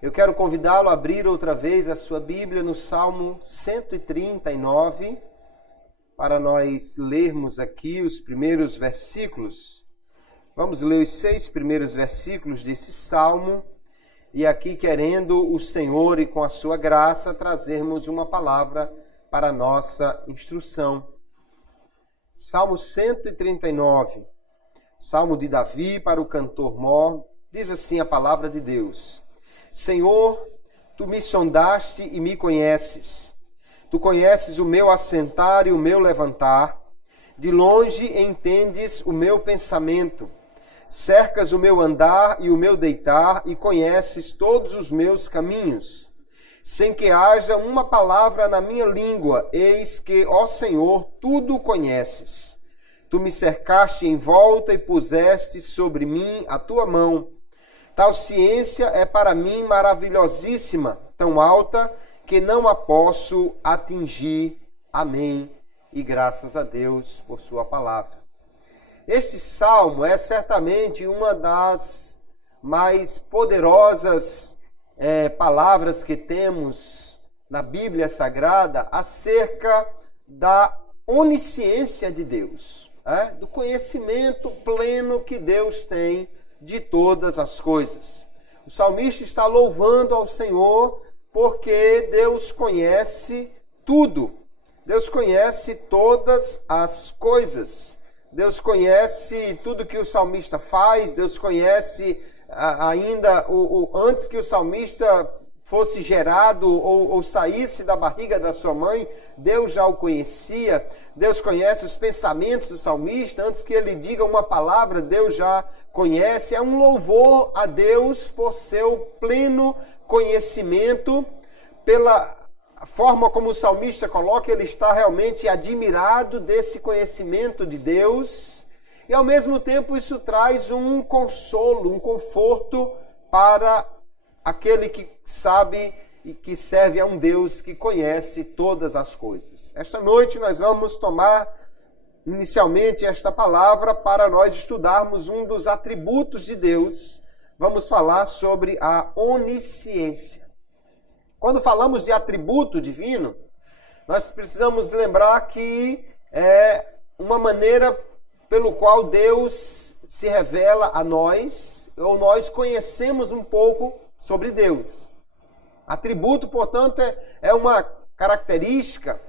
Eu quero convidá-lo a abrir outra vez a sua Bíblia no Salmo 139, para nós lermos aqui os primeiros versículos. Vamos ler os 6 primeiros versículos desse Salmo, e aqui querendo o Senhor e com a sua graça trazermos uma palavra para a nossa instrução. Salmo 139, Salmo de Davi para o cantor mor, diz assim a palavra de Deus: Senhor, Tu me sondaste e me conheces. Tu conheces o meu assentar e o meu levantar. De longe entendes o meu pensamento. Cercas o meu andar e o meu deitar e conheces todos os meus caminhos. Sem que haja uma palavra na minha língua, eis que, ó Senhor, tudo conheces. Tu me cercaste em volta e puseste sobre mim a Tua mão. Tal ciência é para mim maravilhosíssima, tão alta que não a posso atingir. Amém. E graças a Deus por sua palavra. Este salmo é certamente uma das mais poderosas palavras que temos na Bíblia Sagrada acerca da onisciência de Deus, do conhecimento pleno que Deus tem de todas as coisas. O salmista está louvando ao Senhor porque Deus conhece tudo. Deus conhece todas as coisas. Deus conhece tudo que o salmista faz. Deus conhece ainda antes que o salmista fosse gerado ou saísse da barriga da sua mãe, Deus já o conhecia. Deus conhece os pensamentos do salmista. Antes que ele diga uma palavra, Deus já conhece. É um louvor a Deus por seu pleno conhecimento. Pela forma como o salmista coloca, ele está realmente admirado desse conhecimento de Deus. E ao mesmo tempo isso traz um consolo, um conforto para aquele que sabe e que serve a um Deus que conhece todas as coisas. Esta noite nós vamos tomar inicialmente esta palavra para nós estudarmos um dos atributos de Deus. Vamos falar sobre a onisciência. Quando falamos de atributo divino, nós precisamos lembrar que é uma maneira pelo qual Deus se revela a nós, ou nós conhecemos um pouco sobre Deus. Atributo, portanto, é uma característica,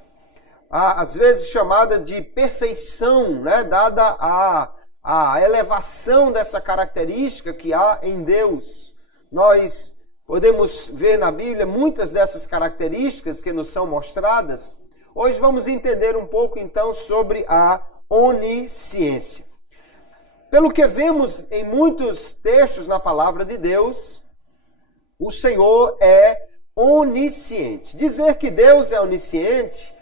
às vezes chamada de perfeição, dada a elevação dessa característica que há em Deus. Nós podemos ver na Bíblia muitas dessas características que nos são mostradas. Hoje vamos entender um pouco, então, sobre a onisciência. Pelo que vemos em muitos textos na palavra de Deus, o Senhor é onisciente. Dizer que Deus é onisciente,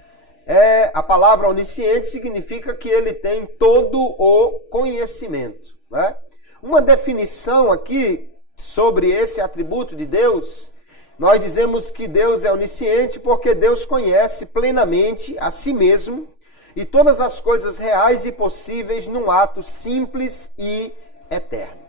a palavra onisciente significa que ele tem todo o conhecimento. Uma definição aqui sobre esse atributo de Deus, nós dizemos que Deus é onisciente porque Deus conhece plenamente a si mesmo e todas as coisas reais e possíveis num ato simples e eterno.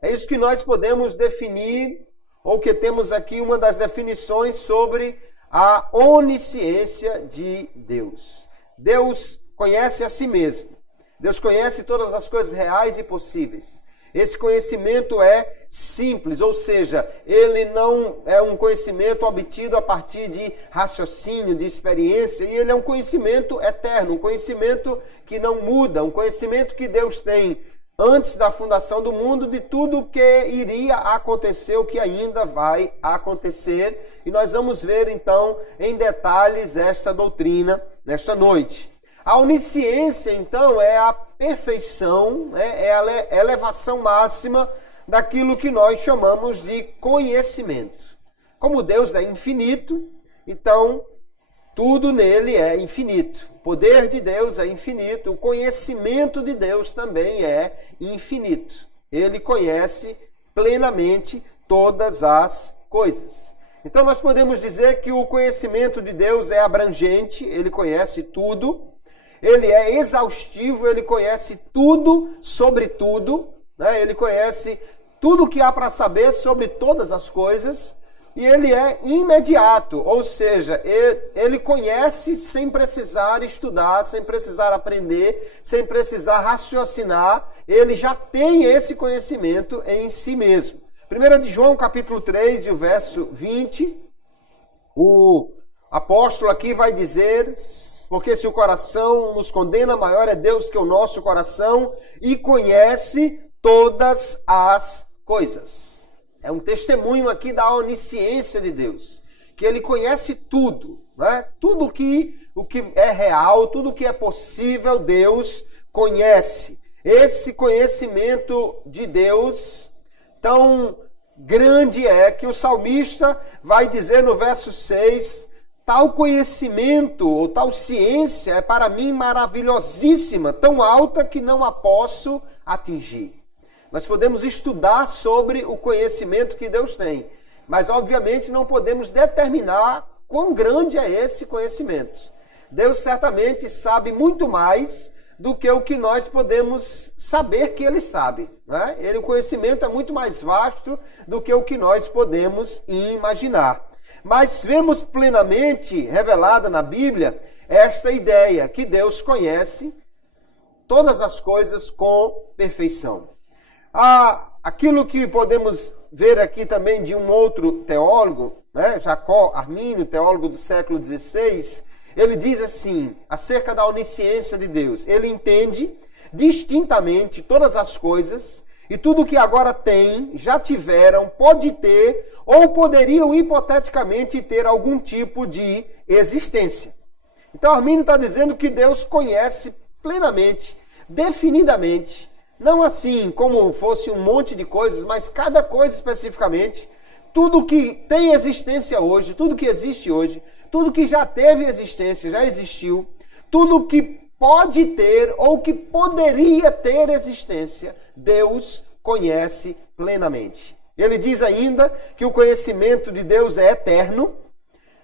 É isso que nós podemos definir, ou que temos aqui uma das definições sobre a onisciência de Deus. Deus conhece a si mesmo. Deus conhece todas as coisas reais e possíveis. Esse conhecimento é simples, ou seja, ele não é um conhecimento obtido a partir de raciocínio, de experiência, e ele é um conhecimento eterno, um conhecimento que não muda, um conhecimento que Deus tem antes da fundação do mundo, de tudo o que iria acontecer, o que ainda vai acontecer. E nós vamos ver, então, em detalhes esta doutrina nesta noite. A onisciência, então, é a perfeição, é a elevação máxima daquilo que nós chamamos de conhecimento. Como Deus é infinito, então, tudo nele é infinito. O poder de Deus é infinito, o conhecimento de Deus também é infinito. Ele conhece plenamente todas as coisas. Então nós podemos dizer que o conhecimento de Deus é abrangente, ele conhece tudo, ele é exaustivo, ele conhece tudo sobre tudo, né? Ele conhece tudo o que há para saber sobre todas as coisas, e ele é imediato, ou seja, ele conhece sem precisar estudar, sem precisar aprender, sem precisar raciocinar, ele já tem esse conhecimento em si mesmo. 1 de João, capítulo 3, e o verso 20, o apóstolo aqui vai dizer: porque se o coração nos condena, maior é Deus que o nosso coração, e conhece todas as coisas. É um testemunho aqui da onisciência de Deus, que ele conhece tudo, né? Tudo o que é real, tudo o que é possível, Deus conhece. Esse conhecimento de Deus tão grande é que o salmista vai dizer no verso 6: tal conhecimento ou tal ciência é para mim maravilhosíssima, tão alta que não a posso atingir. Nós podemos estudar sobre o conhecimento que Deus tem, mas obviamente não podemos determinar quão grande é esse conhecimento. Deus certamente sabe muito mais do que o que nós podemos saber que Ele sabe, né? O conhecimento é muito mais vasto do que o que nós podemos imaginar. Mas vemos plenamente revelada na Bíblia esta ideia que Deus conhece todas as coisas com perfeição. Aquilo que podemos ver aqui também de um outro teólogo, né, Jacó Arminio, teólogo do século XVI, ele diz assim, acerca da onisciência de Deus: ele entende distintamente todas as coisas, e tudo que agora tem, já tiveram, pode ter, ou poderiam hipoteticamente ter algum tipo de existência. Então Arminio está dizendo que Deus conhece plenamente, definidamente, não assim como fosse um monte de coisas, mas cada coisa especificamente, tudo que tem existência hoje, tudo que existe hoje, tudo que já teve existência, já existiu, tudo que pode ter ou que poderia ter existência, Deus conhece plenamente. Ele diz ainda que o conhecimento de Deus é eterno,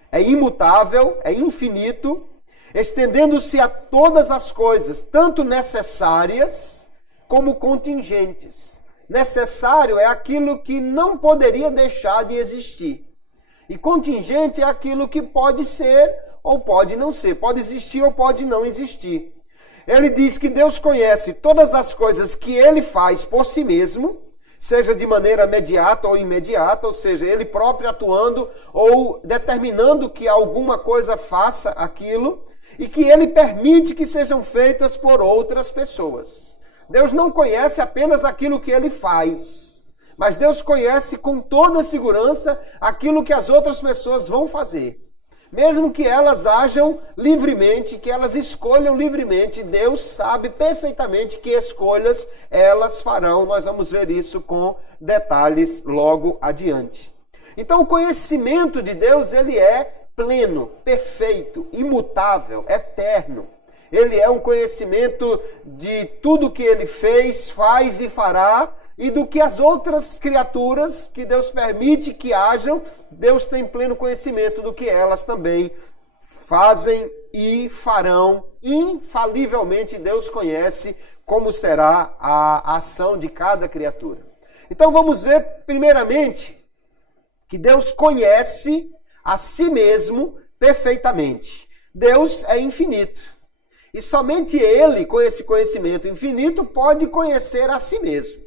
é imutável, é infinito, estendendo-se a todas as coisas, tanto necessárias como contingentes. Necessário é aquilo que não poderia deixar de existir. E contingente é aquilo que pode ser ou pode não ser, pode existir ou pode não existir. Ele diz que Deus conhece todas as coisas que Ele faz por si mesmo, seja de maneira imediata ou imediata, ou seja, Ele próprio atuando ou determinando que alguma coisa faça aquilo, e que Ele permite que sejam feitas por outras pessoas. Deus não conhece apenas aquilo que Ele faz, mas Deus conhece com toda segurança aquilo que as outras pessoas vão fazer. Mesmo que elas ajam livremente, que elas escolham livremente, Deus sabe perfeitamente que escolhas elas farão. Nós vamos ver isso com detalhes logo adiante. Então o conhecimento de Deus, ele é pleno, perfeito, imutável, eterno. Ele é um conhecimento de tudo que Ele fez, faz e fará, e do que as outras criaturas que Deus permite que hajam, Deus tem pleno conhecimento do que elas também fazem e farão. Infalivelmente Deus conhece como será a ação de cada criatura. Então vamos ver primeiramente que Deus conhece a si mesmo perfeitamente. Deus é infinito. E somente Ele, com esse conhecimento infinito, pode conhecer a si mesmo.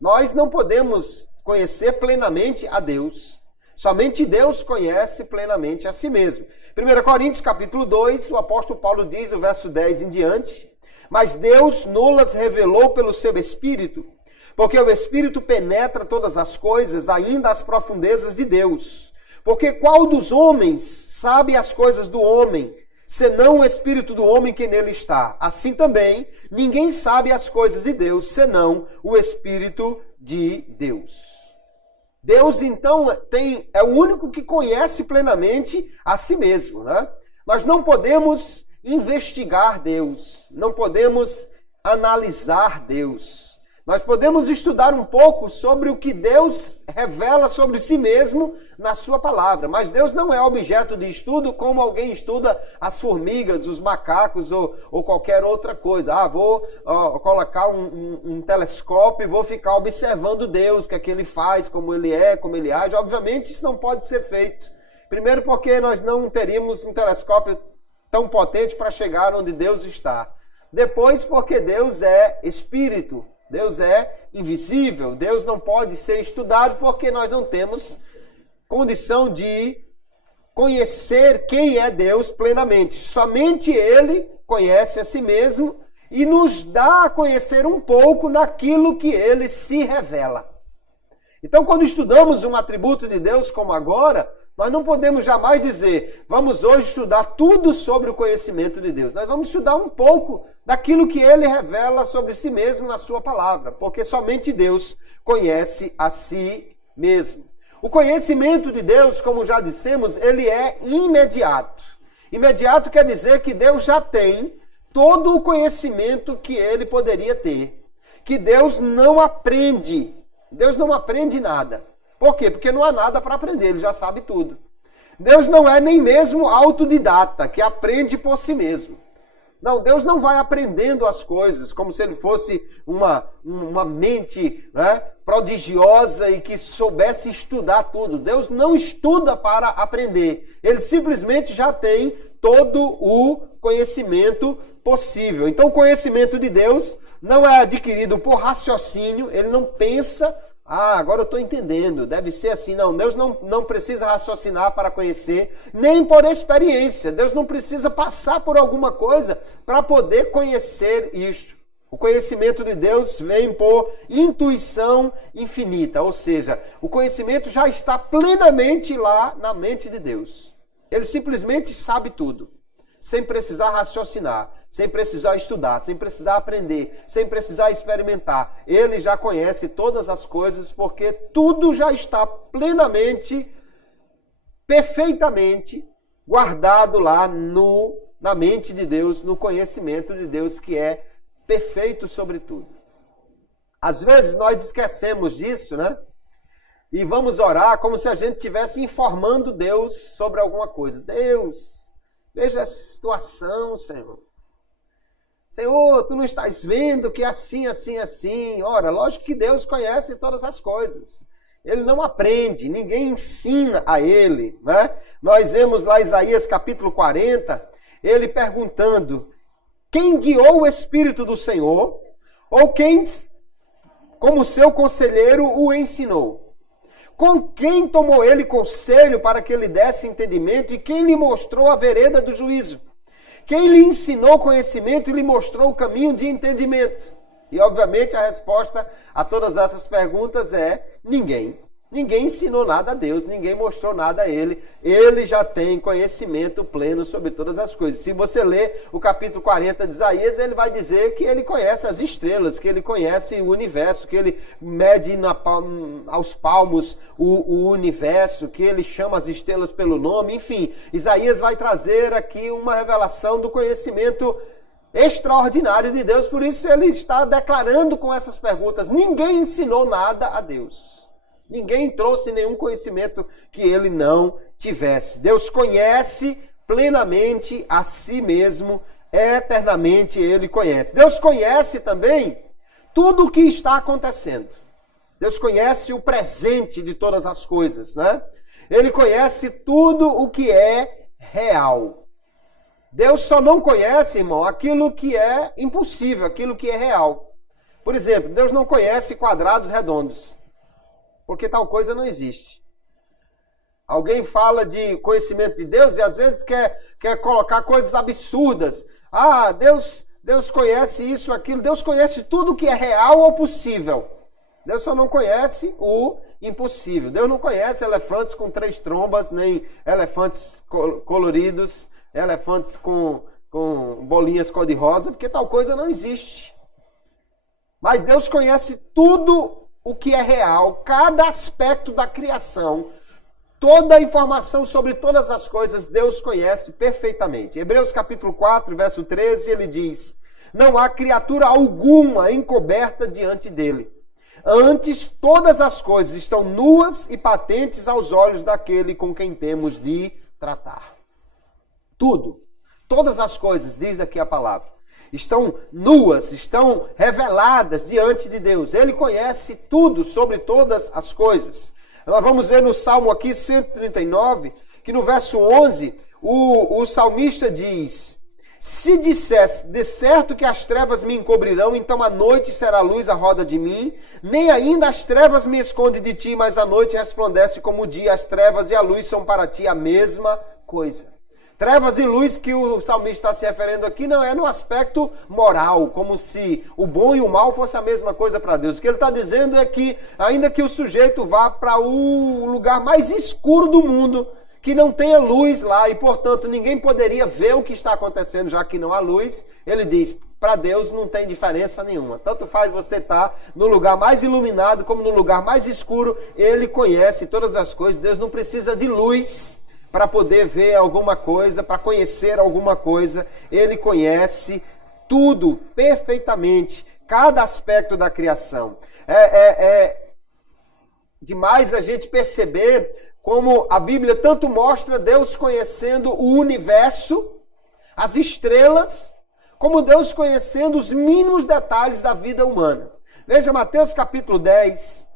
Nós não podemos conhecer plenamente a Deus. Somente Deus conhece plenamente a si mesmo. 1 Coríntios capítulo 2, o apóstolo Paulo diz, o verso 10 em diante: mas Deus nos revelou pelo seu Espírito, porque o Espírito penetra todas as coisas, ainda as profundezas de Deus. Porque qual dos homens sabe as coisas do homem, senão o Espírito do homem que nele está? Assim também, ninguém sabe as coisas de Deus, senão o Espírito de Deus. Deus, então, é o único que conhece plenamente a si mesmo, né? Nós não podemos investigar Deus, não podemos analisar Deus. Nós podemos estudar um pouco sobre o que Deus revela sobre si mesmo na sua palavra. Mas Deus não é objeto de estudo como alguém estuda as formigas, os macacos ou qualquer outra coisa. Vou colocar um telescópio e vou ficar observando Deus, o que é que Ele faz, como Ele é, como Ele age. Obviamente isso não pode ser feito. Primeiro porque nós não teríamos um telescópio tão potente para chegar onde Deus está. Depois porque Deus é Espírito. Deus é invisível, Deus não pode ser estudado porque nós não temos condição de conhecer quem é Deus plenamente. Somente Ele conhece a si mesmo e nos dá a conhecer um pouco naquilo que Ele se revela. Então, quando estudamos um atributo de Deus como agora, nós não podemos jamais dizer, vamos hoje estudar tudo sobre o conhecimento de Deus. Nós vamos estudar um pouco daquilo que Ele revela sobre si mesmo na sua palavra, porque somente Deus conhece a si mesmo. O conhecimento de Deus, como já dissemos, ele é imediato. Imediato quer dizer que Deus já tem todo o conhecimento que Ele poderia ter. Que Deus não aprende. Deus não aprende nada. Por quê? Porque não há nada para aprender, Ele já sabe tudo. Deus não é nem mesmo autodidata, que aprende por si mesmo. Não, Deus não vai aprendendo as coisas como se Ele fosse uma mente, né, prodigiosa e que soubesse estudar tudo. Deus não estuda para aprender. Ele simplesmente já tem todo o conhecimento possível. Então o conhecimento de Deus não é adquirido por raciocínio, Ele não pensa, agora eu estou entendendo, deve ser assim. Não, Deus não precisa raciocinar para conhecer, nem por experiência. Deus não precisa passar por alguma coisa para poder conhecer isto. O conhecimento de Deus vem por intuição infinita, ou seja, o conhecimento já está plenamente lá na mente de Deus. Ele simplesmente sabe tudo, sem precisar raciocinar, sem precisar estudar, sem precisar aprender, sem precisar experimentar. Ele já conhece todas as coisas porque tudo já está plenamente, perfeitamente guardado lá na mente de Deus, no conhecimento de Deus que é perfeito sobre tudo. Às vezes nós esquecemos disso, né? E vamos orar como se a gente estivesse informando Deus sobre alguma coisa. Deus, veja essa situação, Senhor. Senhor, tu não estás vendo que é assim, assim, assim. Ora, lógico que Deus conhece todas as coisas. Ele não aprende, ninguém ensina a Ele, né? Nós vemos lá Isaías capítulo 40, ele perguntando, quem guiou o Espírito do Senhor, ou quem, como seu conselheiro, o ensinou? Com quem tomou ele conselho para que ele desse entendimento e quem lhe mostrou a vereda do juízo? Quem lhe ensinou conhecimento e lhe mostrou o caminho de entendimento? E obviamente a resposta a todas essas perguntas é ninguém. Ninguém ensinou nada a Deus, ninguém mostrou nada a Ele. Ele já tem conhecimento pleno sobre todas as coisas. Se você ler o capítulo 40 de Isaías, ele vai dizer que ele conhece as estrelas, que ele conhece o universo, que ele mede aos palmos o universo, que ele chama as estrelas pelo nome. Enfim, Isaías vai trazer aqui uma revelação do conhecimento extraordinário de Deus. Por isso ele está declarando com essas perguntas. Ninguém ensinou nada a Deus. Ninguém trouxe nenhum conhecimento que ele não tivesse. Deus conhece plenamente a si mesmo, eternamente ele conhece. Deus conhece também tudo o que está acontecendo. Deus conhece o presente de todas as coisas, né? Ele conhece tudo o que é real. Deus só não conhece, irmão, aquilo que é impossível, aquilo que é real. Por exemplo, Deus não conhece quadrados redondos. Porque tal coisa não existe. Alguém fala de conhecimento de Deus e às vezes quer colocar coisas absurdas. Deus conhece isso, aquilo. Deus conhece tudo que é real ou possível. Deus só não conhece o impossível. Deus não conhece elefantes com 3 trombas, nem elefantes coloridos, elefantes com bolinhas cor-de-rosa, porque tal coisa não existe. Mas Deus conhece tudo o que é real, cada aspecto da criação, toda a informação sobre todas as coisas, Deus conhece perfeitamente. Hebreus capítulo 4, verso 13, ele diz, não há criatura alguma encoberta diante dele. Antes, todas as coisas estão nuas e patentes aos olhos daquele com quem temos de tratar. Tudo, todas as coisas, diz aqui a palavra, estão nuas, estão reveladas diante de Deus. Ele conhece tudo sobre todas as coisas. Nós vamos ver no Salmo aqui 139, que no verso 11, o salmista diz: se dissesse, de certo que as trevas me encobrirão, então a noite será luz à roda de mim, nem ainda as trevas me escondem de ti, mas a noite resplandece como o dia, as trevas e a luz são para ti a mesma coisa. Trevas e luz que o salmista está se referindo aqui não é no aspecto moral, como se o bom e o mal fosse a mesma coisa para Deus. O que ele está dizendo é que, ainda que o sujeito vá para o lugar mais escuro do mundo, que não tenha luz lá e, portanto, ninguém poderia ver o que está acontecendo, já que não há luz, ele diz, para Deus não tem diferença nenhuma. Tanto faz você estar no lugar mais iluminado como no lugar mais escuro, ele conhece todas as coisas. Deus não precisa de luz para poder ver alguma coisa, para conhecer alguma coisa. Ele conhece tudo perfeitamente, cada aspecto da criação. É demais a gente perceber como a Bíblia tanto mostra Deus conhecendo o universo, as estrelas, como Deus conhecendo os mínimos detalhes da vida humana. Veja Mateus capítulo 10,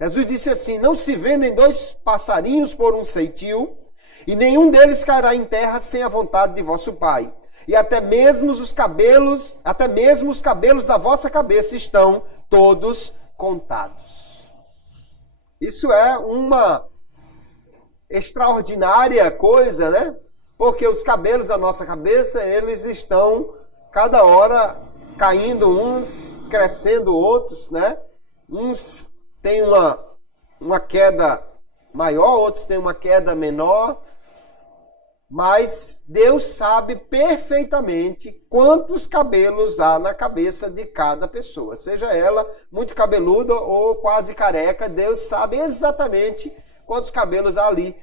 Jesus disse assim: não se vendem 2 passarinhos por um ceitil, e nenhum deles cairá em terra sem a vontade de vosso Pai. E até mesmo os cabelos da vossa cabeça estão todos contados. Isso é uma extraordinária coisa, né? Porque os cabelos da nossa cabeça, eles estão cada hora caindo, uns crescendo outros, né? Uns têm uma queda maior, outros têm uma queda menor. Mas Deus sabe perfeitamente quantos cabelos há na cabeça de cada pessoa. Seja ela muito cabeluda ou quase careca, Deus sabe exatamente quantos cabelos há ali.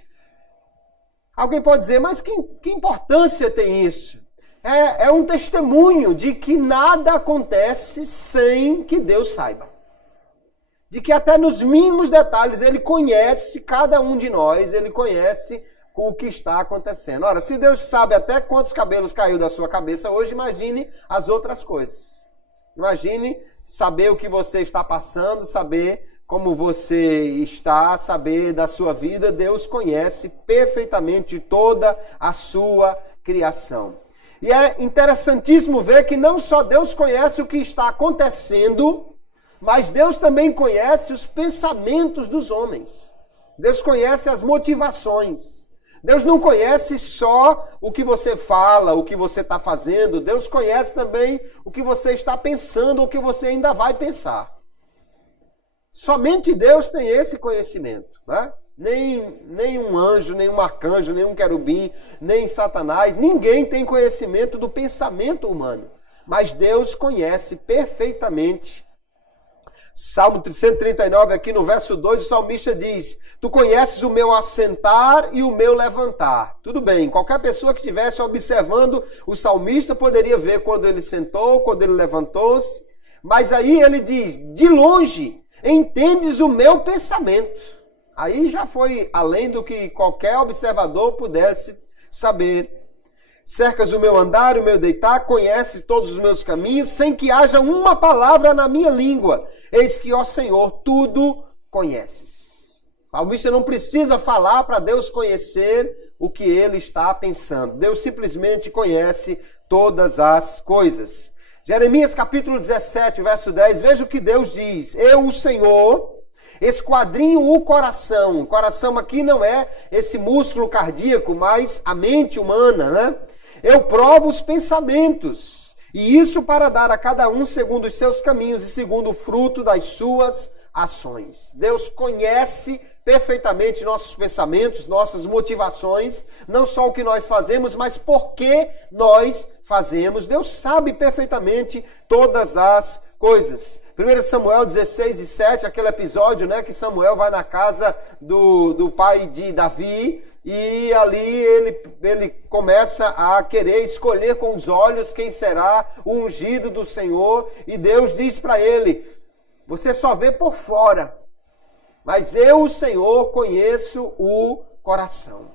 Alguém pode dizer, mas que importância tem isso? É um testemunho de que nada acontece sem que Deus saiba. De que até nos mínimos detalhes Ele conhece cada um de nós, Ele conhece com o que está acontecendo. Ora, se Deus sabe até quantos cabelos caiu da sua cabeça hoje, imagine as outras coisas. Imagine saber o que você está passando, saber como você está, saber da sua vida. Deus conhece perfeitamente toda a sua criação. E é interessantíssimo ver que não só Deus conhece o que está acontecendo, mas Deus também conhece os pensamentos dos homens. Deus conhece as motivações. Deus não conhece só o que você fala, o que você está fazendo. Deus conhece também o que você está pensando, o que você ainda vai pensar. Somente Deus tem esse conhecimento, né? Nem um anjo, nem um arcanjo, nem um querubim, nem Satanás. Ninguém tem conhecimento do pensamento humano. Mas Deus conhece perfeitamente. Salmo 139, aqui no verso 2, o salmista diz: tu conheces o meu assentar e o meu levantar. Tudo bem, qualquer pessoa que estivesse observando o salmista poderia ver quando ele sentou, quando ele levantou-se. Mas aí ele diz: de longe entendes o meu pensamento. Aí já foi além do que qualquer observador pudesse saber. Cercas o meu andar, o meu deitar, conheces todos os meus caminhos, sem que haja uma palavra na minha língua. Eis que, ó Senhor, tudo conheces. O salmista não precisa falar para Deus conhecer o que ele está pensando. Deus simplesmente conhece todas as coisas. Jeremias capítulo 17, verso 10, veja o que Deus diz. Eu, o Senhor, esquadrinho o coração. O coração aqui não é esse músculo cardíaco, mas a mente humana, né? Eu provo os pensamentos, e isso para dar a cada um segundo os seus caminhos e segundo o fruto das suas ações. Deus conhece perfeitamente nossos pensamentos, nossas motivações, não só o que nós fazemos, mas por que nós fazemos. Deus sabe perfeitamente todas as coisas. 1 Samuel 16 e 7, aquele episódio, né, que Samuel vai na casa do pai de Davi, e ali ele começa a querer escolher com os olhos quem será o ungido do Senhor, e Deus diz para ele: você só vê por fora, mas eu, o Senhor, conheço o coração.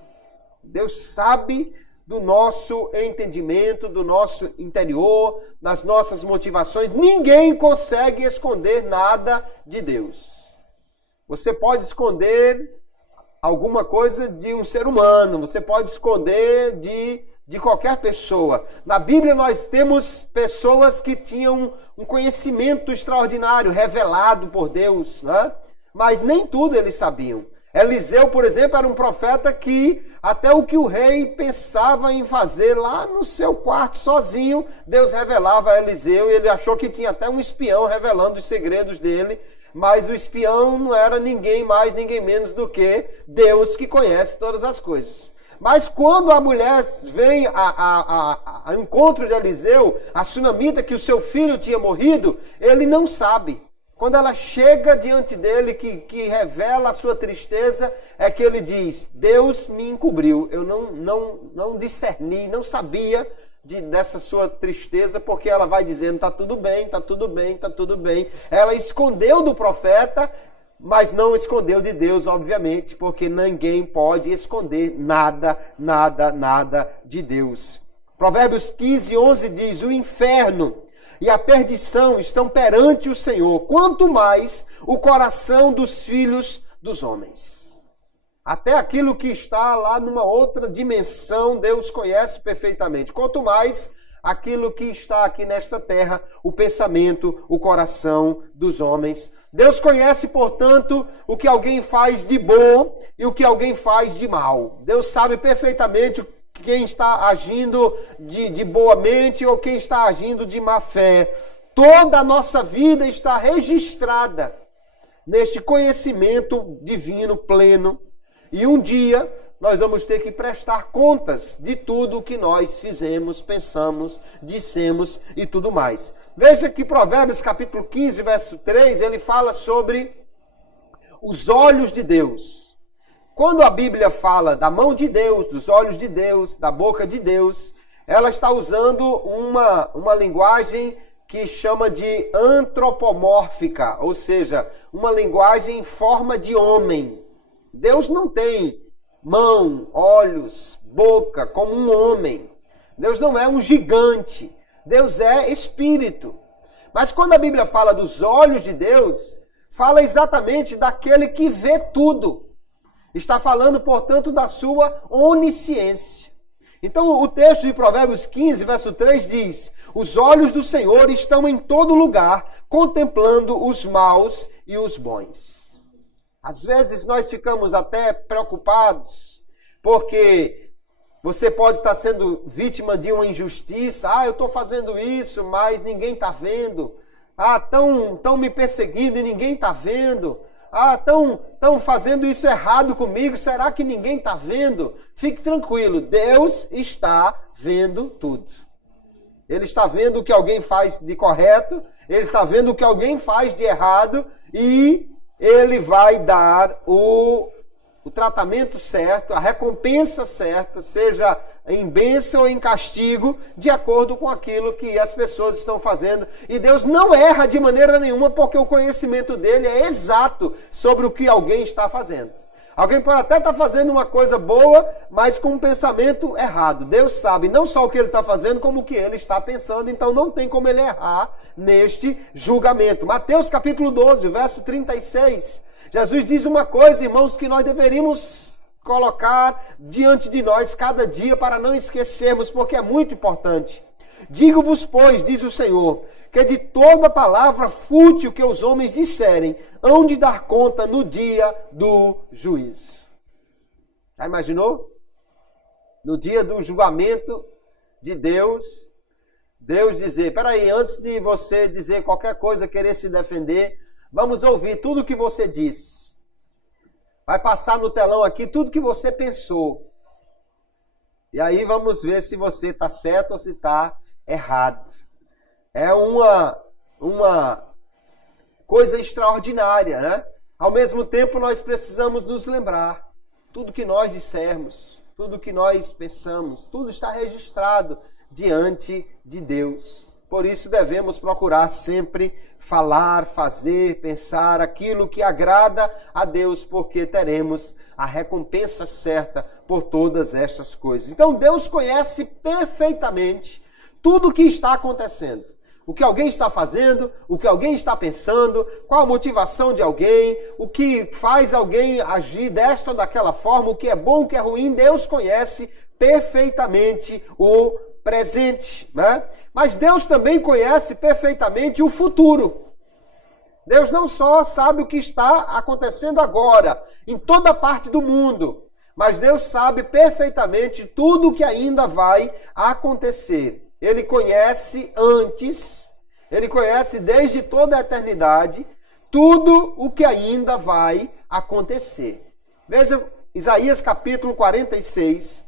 Deus sabe do nosso entendimento, do nosso interior, das nossas motivações. Ninguém consegue esconder nada de Deus. Você pode esconder alguma coisa de um ser humano, você pode esconder de qualquer pessoa. Na Bíblia nós temos pessoas que tinham um conhecimento extraordinário, revelado por Deus, né? Mas nem tudo eles sabiam. Eliseu, por exemplo, era um profeta que até o que o rei pensava em fazer lá no seu quarto sozinho, Deus revelava a Eliseu, e ele achou que tinha até um espião revelando os segredos dele, mas o espião não era ninguém mais, ninguém menos do que Deus, que conhece todas as coisas. Mas quando a mulher vem ao encontro de Eliseu, a sunamita, que o seu filho tinha morrido, ele não sabe. Quando ela chega diante dele, que revela a sua tristeza, é que ele diz: Deus me encobriu, eu não discerni, não sabia dessa sua tristeza, porque ela vai dizendo: está tudo bem, está tudo bem, está tudo bem. Ela escondeu do profeta, mas não escondeu de Deus, obviamente, porque ninguém pode esconder nada de Deus. Provérbios 15:11 diz: o inferno e a perdição estão perante o Senhor, quanto mais o coração dos filhos dos homens. Até aquilo que está lá numa outra dimensão, Deus conhece perfeitamente. Quanto mais aquilo que está aqui nesta terra, o pensamento, o coração dos homens. Deus conhece, portanto, o que alguém faz de bom e o que alguém faz de mal. Deus sabe perfeitamente quem está agindo de boa mente ou quem está agindo de má fé. Toda a nossa vida está registrada neste conhecimento divino pleno. E um dia nós vamos ter que prestar contas de tudo o que nós fizemos, pensamos, dissemos e tudo mais. Veja que Provérbios capítulo 15, verso 3, ele fala sobre os olhos de Deus. Quando a Bíblia fala da mão de Deus, dos olhos de Deus, da boca de Deus, ela está usando uma linguagem que chama de antropomórfica, ou seja, uma linguagem em forma de homem. Deus não tem mão, olhos, boca como um homem. Deus não é um gigante. Deus é espírito. Mas quando a Bíblia fala dos olhos de Deus, fala exatamente daquele que vê tudo. Está falando, portanto, da sua onisciência. Então, o texto de Provérbios 15, verso 3 diz: os olhos do Senhor estão em todo lugar, contemplando os maus e os bons. Às vezes nós ficamos até preocupados, porque você pode estar sendo vítima de uma injustiça. Eu estou fazendo isso, mas ninguém está vendo. Estão me perseguindo e ninguém está vendo. Estão fazendo isso errado comigo, será que ninguém está vendo? Fique tranquilo, Deus está vendo tudo. Ele está vendo o que alguém faz de correto, ele está vendo o que alguém faz de errado, e ele vai dar o tratamento certo, a recompensa certa, seja em bênção ou em castigo, de acordo com aquilo que as pessoas estão fazendo. E Deus não erra de maneira nenhuma, porque o conhecimento dele é exato sobre o que alguém está fazendo. Alguém pode até estar fazendo uma coisa boa, mas com um pensamento errado. Deus sabe não só o que ele está fazendo, como o que ele está pensando, então não tem como ele errar neste julgamento. Mateus capítulo 12, verso 36. Jesus diz uma coisa, irmãos, que nós deveríamos colocar diante de nós cada dia para não esquecermos, porque é muito importante. Digo-vos, pois, diz o Senhor, que de toda palavra fútil que os homens disserem, hão de dar conta no dia do juízo. Já imaginou? No dia do julgamento de Deus, Deus dizer: peraí, antes de você dizer qualquer coisa, querer se defender, vamos ouvir tudo o que você disse. Vai passar no telão aqui tudo que você pensou. E aí vamos ver se você está certo ou se está errado. É uma coisa extraordinária, né? Ao mesmo tempo, nós precisamos nos lembrar Tudo que nós dissermos, tudo que nós pensamos, tudo está registrado diante de Deus. Por isso devemos procurar sempre falar, fazer, pensar aquilo que agrada a Deus, porque teremos a recompensa certa por todas estas coisas. Então Deus conhece perfeitamente tudo o que está acontecendo. O que alguém está fazendo, o que alguém está pensando, qual a motivação de alguém, o que faz alguém agir desta ou daquela forma, o que é bom, o que é ruim, Deus conhece perfeitamente o presente, né? Mas Deus também conhece perfeitamente o futuro. Deus não só sabe o que está acontecendo agora, em toda parte do mundo, mas Deus sabe perfeitamente tudo o que ainda vai acontecer. Ele conhece antes, ele conhece desde toda a eternidade, tudo o que ainda vai acontecer. Veja Isaías capítulo 46,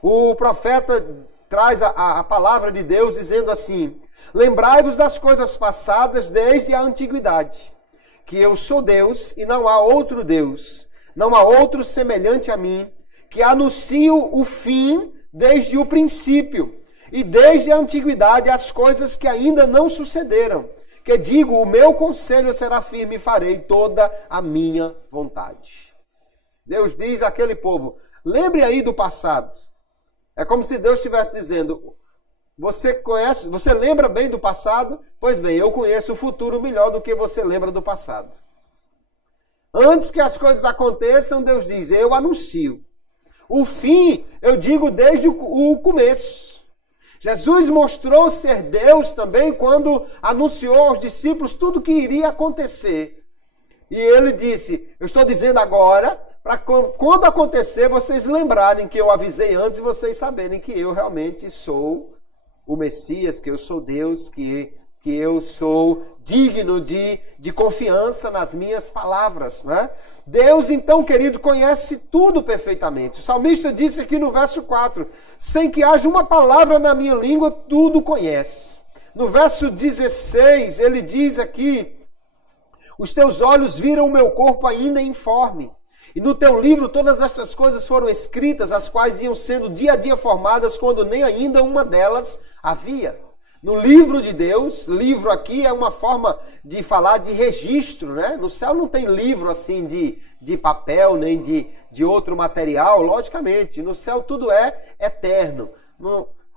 o profeta traz a palavra de Deus dizendo assim: lembrai-vos das coisas passadas desde a antiguidade, que eu sou Deus e não há outro Deus, não há outro semelhante a mim, que anuncio o fim desde o princípio, e desde a antiguidade as coisas que ainda não sucederam, que digo, o meu conselho será firme e farei toda a minha vontade. Deus diz àquele povo, lembre aí do passado. É como se Deus estivesse dizendo, você lembra bem do passado? Pois bem, eu conheço o futuro melhor do que você lembra do passado. Antes que as coisas aconteçam, Deus diz, eu anuncio. O fim, eu digo desde o começo. Jesus mostrou ser Deus também quando anunciou aos discípulos tudo o que iria acontecer. E ele disse, eu estou dizendo agora, para quando acontecer, vocês lembrarem que eu avisei antes e vocês saberem que eu realmente sou o Messias, que eu sou Deus, que eu sou digno de confiança nas minhas palavras, né? Deus, então, querido, conhece tudo perfeitamente. O salmista disse aqui no verso 4, sem que haja uma palavra na minha língua, tudo conhece. No verso 16, ele diz aqui, os teus olhos viram o meu corpo ainda informe. E no teu livro todas estas coisas foram escritas, as quais iam sendo dia a dia formadas, quando nem ainda uma delas havia. No livro de Deus, livro aqui é uma forma de falar de registro, né? No céu não tem livro assim de papel, nem de outro material, logicamente. No céu tudo é eterno.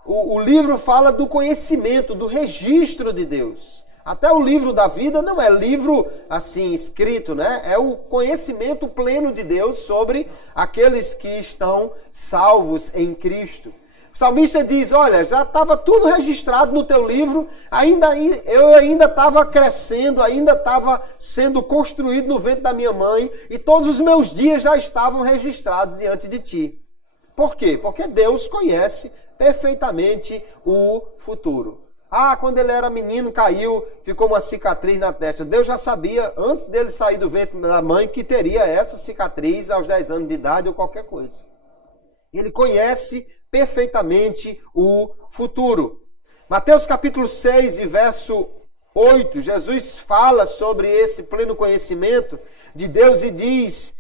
O livro fala do conhecimento, do registro de Deus. Até o livro da vida não é livro assim escrito, né? É o conhecimento pleno de Deus sobre aqueles que estão salvos em Cristo. O salmista diz, olha, já estava tudo registrado no teu livro, eu ainda estava crescendo, ainda estava sendo construído no ventre da minha mãe, e todos os meus dias já estavam registrados diante de ti. Por quê? Porque Deus conhece perfeitamente o futuro. Ah, quando ele era menino, caiu, ficou uma cicatriz na testa. Deus já sabia, antes dele sair do ventre da mãe, que teria essa cicatriz aos 10 anos de idade ou qualquer coisa. Ele conhece perfeitamente o futuro. Mateus capítulo 6 e verso 8, Jesus fala sobre esse pleno conhecimento de Deus e diz,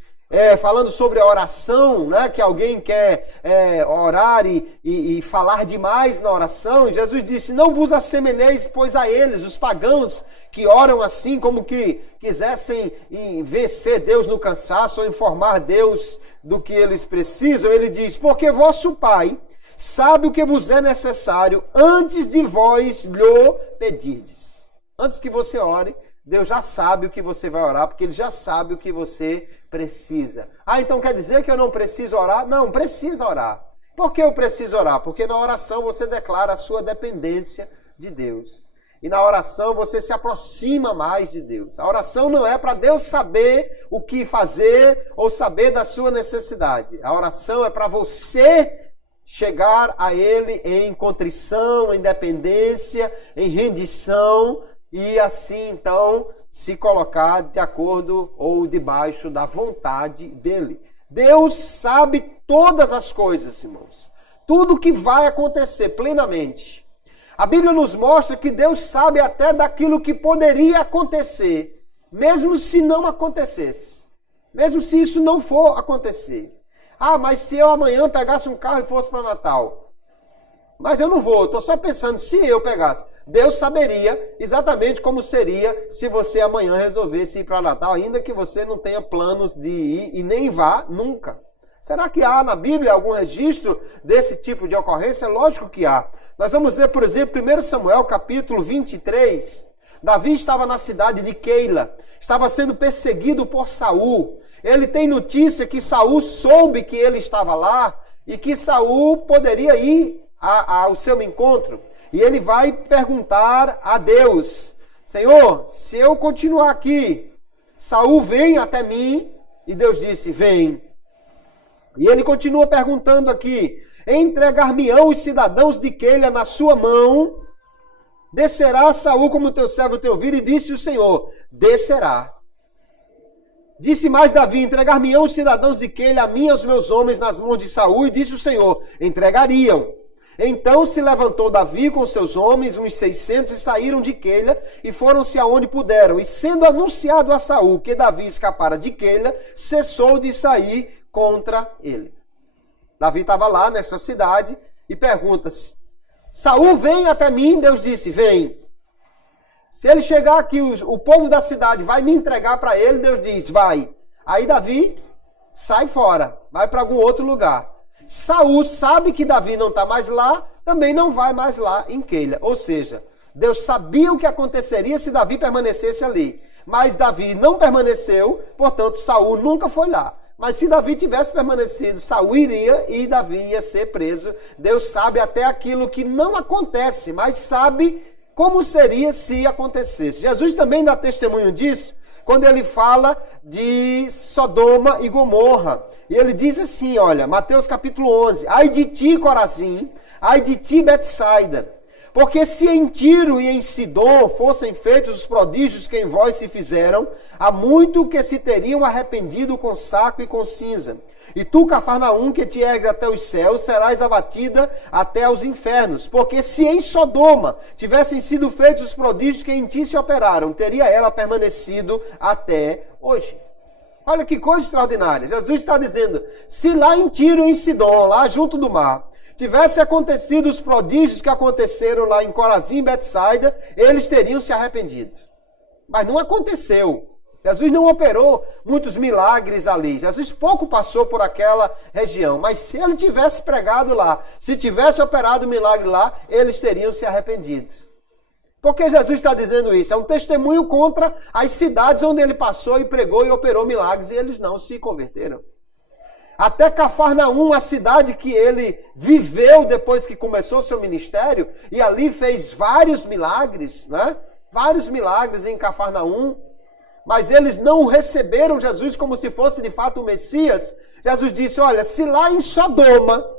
falando sobre a oração, né, que alguém quer orar e falar demais na oração, Jesus disse, não vos assemelheis, pois a eles, os pagãos, que oram assim como que quisessem vencer Deus no cansaço ou informar Deus do que eles precisam. Ele diz, porque vosso Pai sabe o que vos é necessário antes de vós lhe pedirdes. Antes que você ore, Deus já sabe o que você vai orar, porque Ele já sabe o que você precisa. Ah, então quer dizer que eu não preciso orar? Não, precisa orar. Por que eu preciso orar? Porque na oração você declara a sua dependência de Deus. E na oração você se aproxima mais de Deus. A oração não é para Deus saber o que fazer ou saber da sua necessidade. A oração é para você chegar a Ele em contrição, em dependência, em rendição e assim então se colocar de acordo ou debaixo da vontade dEle. Deus sabe todas as coisas, irmãos. Tudo que vai acontecer plenamente. A Bíblia nos mostra que Deus sabe até daquilo que poderia acontecer, mesmo se não acontecesse, mesmo se isso não for acontecer. Ah, mas se eu amanhã pegasse um carro e fosse para Natal? Mas eu não vou, estou só pensando, se eu pegasse. Deus saberia exatamente como seria se você amanhã resolvesse ir para Natal, ainda que você não tenha planos de ir e nem vá nunca. Será que há na Bíblia algum registro desse tipo de ocorrência? Lógico que há. Nós vamos ver, por exemplo, 1 Samuel, capítulo 23. Davi estava na cidade de Keila, estava sendo perseguido por Saul. Ele tem notícia que Saul soube que ele estava lá e que Saul poderia ir ao seu encontro. E ele vai perguntar a Deus: Senhor, se eu continuar aqui, Saul vem até mim? E Deus disse: vem. E ele continua perguntando aqui: entregar-me-ão os cidadãos de Keila na sua mão? Descerá Saul como teu servo tem ouvido? E disse o Senhor: descerá. Disse mais Davi: entregar-me-ão os cidadãos de Keila a mim e aos meus homens nas mãos de Saul? E disse o Senhor: entregariam. Então se levantou Davi com seus homens, uns 600, e saíram de Keila e foram-se aonde puderam. E sendo anunciado a Saul que Davi escapara de Keila, cessou de sair contra ele. Davi estava lá nesta cidade e pergunta: Saul vem até mim? Deus disse: vem. Se ele chegar aqui, o povo da cidade vai me entregar para ele? Deus diz: vai. Aí Davi sai fora, vai para algum outro lugar. Saul sabe que Davi não está mais lá, também não vai mais lá em Keila. Ou seja, Deus sabia o que aconteceria se Davi permanecesse ali. Mas Davi não permaneceu, portanto Saul nunca foi lá. Mas se Davi tivesse permanecido, Saul iria e Davi ia ser preso. Deus sabe até aquilo que não acontece, mas sabe como seria se acontecesse. Jesus também dá testemunho disso, quando ele fala de Sodoma e Gomorra. E ele diz assim, olha, Mateus capítulo 11, ai de ti, Corazim, ai de ti, Betsaida, porque se em Tiro e em Sidom fossem feitos os prodígios que em vós se fizeram, há muito que se teriam arrependido com saco e com cinza. E tu, Cafarnaum, que te ergue até os céus, serás abatida até aos infernos. Porque se em Sodoma tivessem sido feitos os prodígios que em ti se operaram, teria ela permanecido até hoje. Olha que coisa extraordinária. Jesus está dizendo, se lá em Tiro e em Sidom, lá junto do mar, tivesse acontecido os prodígios que aconteceram lá em Corazim e Betsaida, eles teriam se arrependido. Mas não aconteceu. Jesus não operou muitos milagres ali. Jesus pouco passou por aquela região. Mas se ele tivesse pregado lá, se tivesse operado um milagre lá, eles teriam se arrependido. Por que Jesus está dizendo isso? É um testemunho contra as cidades onde ele passou e pregou e operou milagres e eles não se converteram. Até Cafarnaum, a cidade que ele viveu depois que começou seu ministério, e ali fez vários milagres, né? Vários milagres em Cafarnaum, mas eles não receberam Jesus como se fosse de fato o Messias. Jesus disse, olha, se lá em Sodoma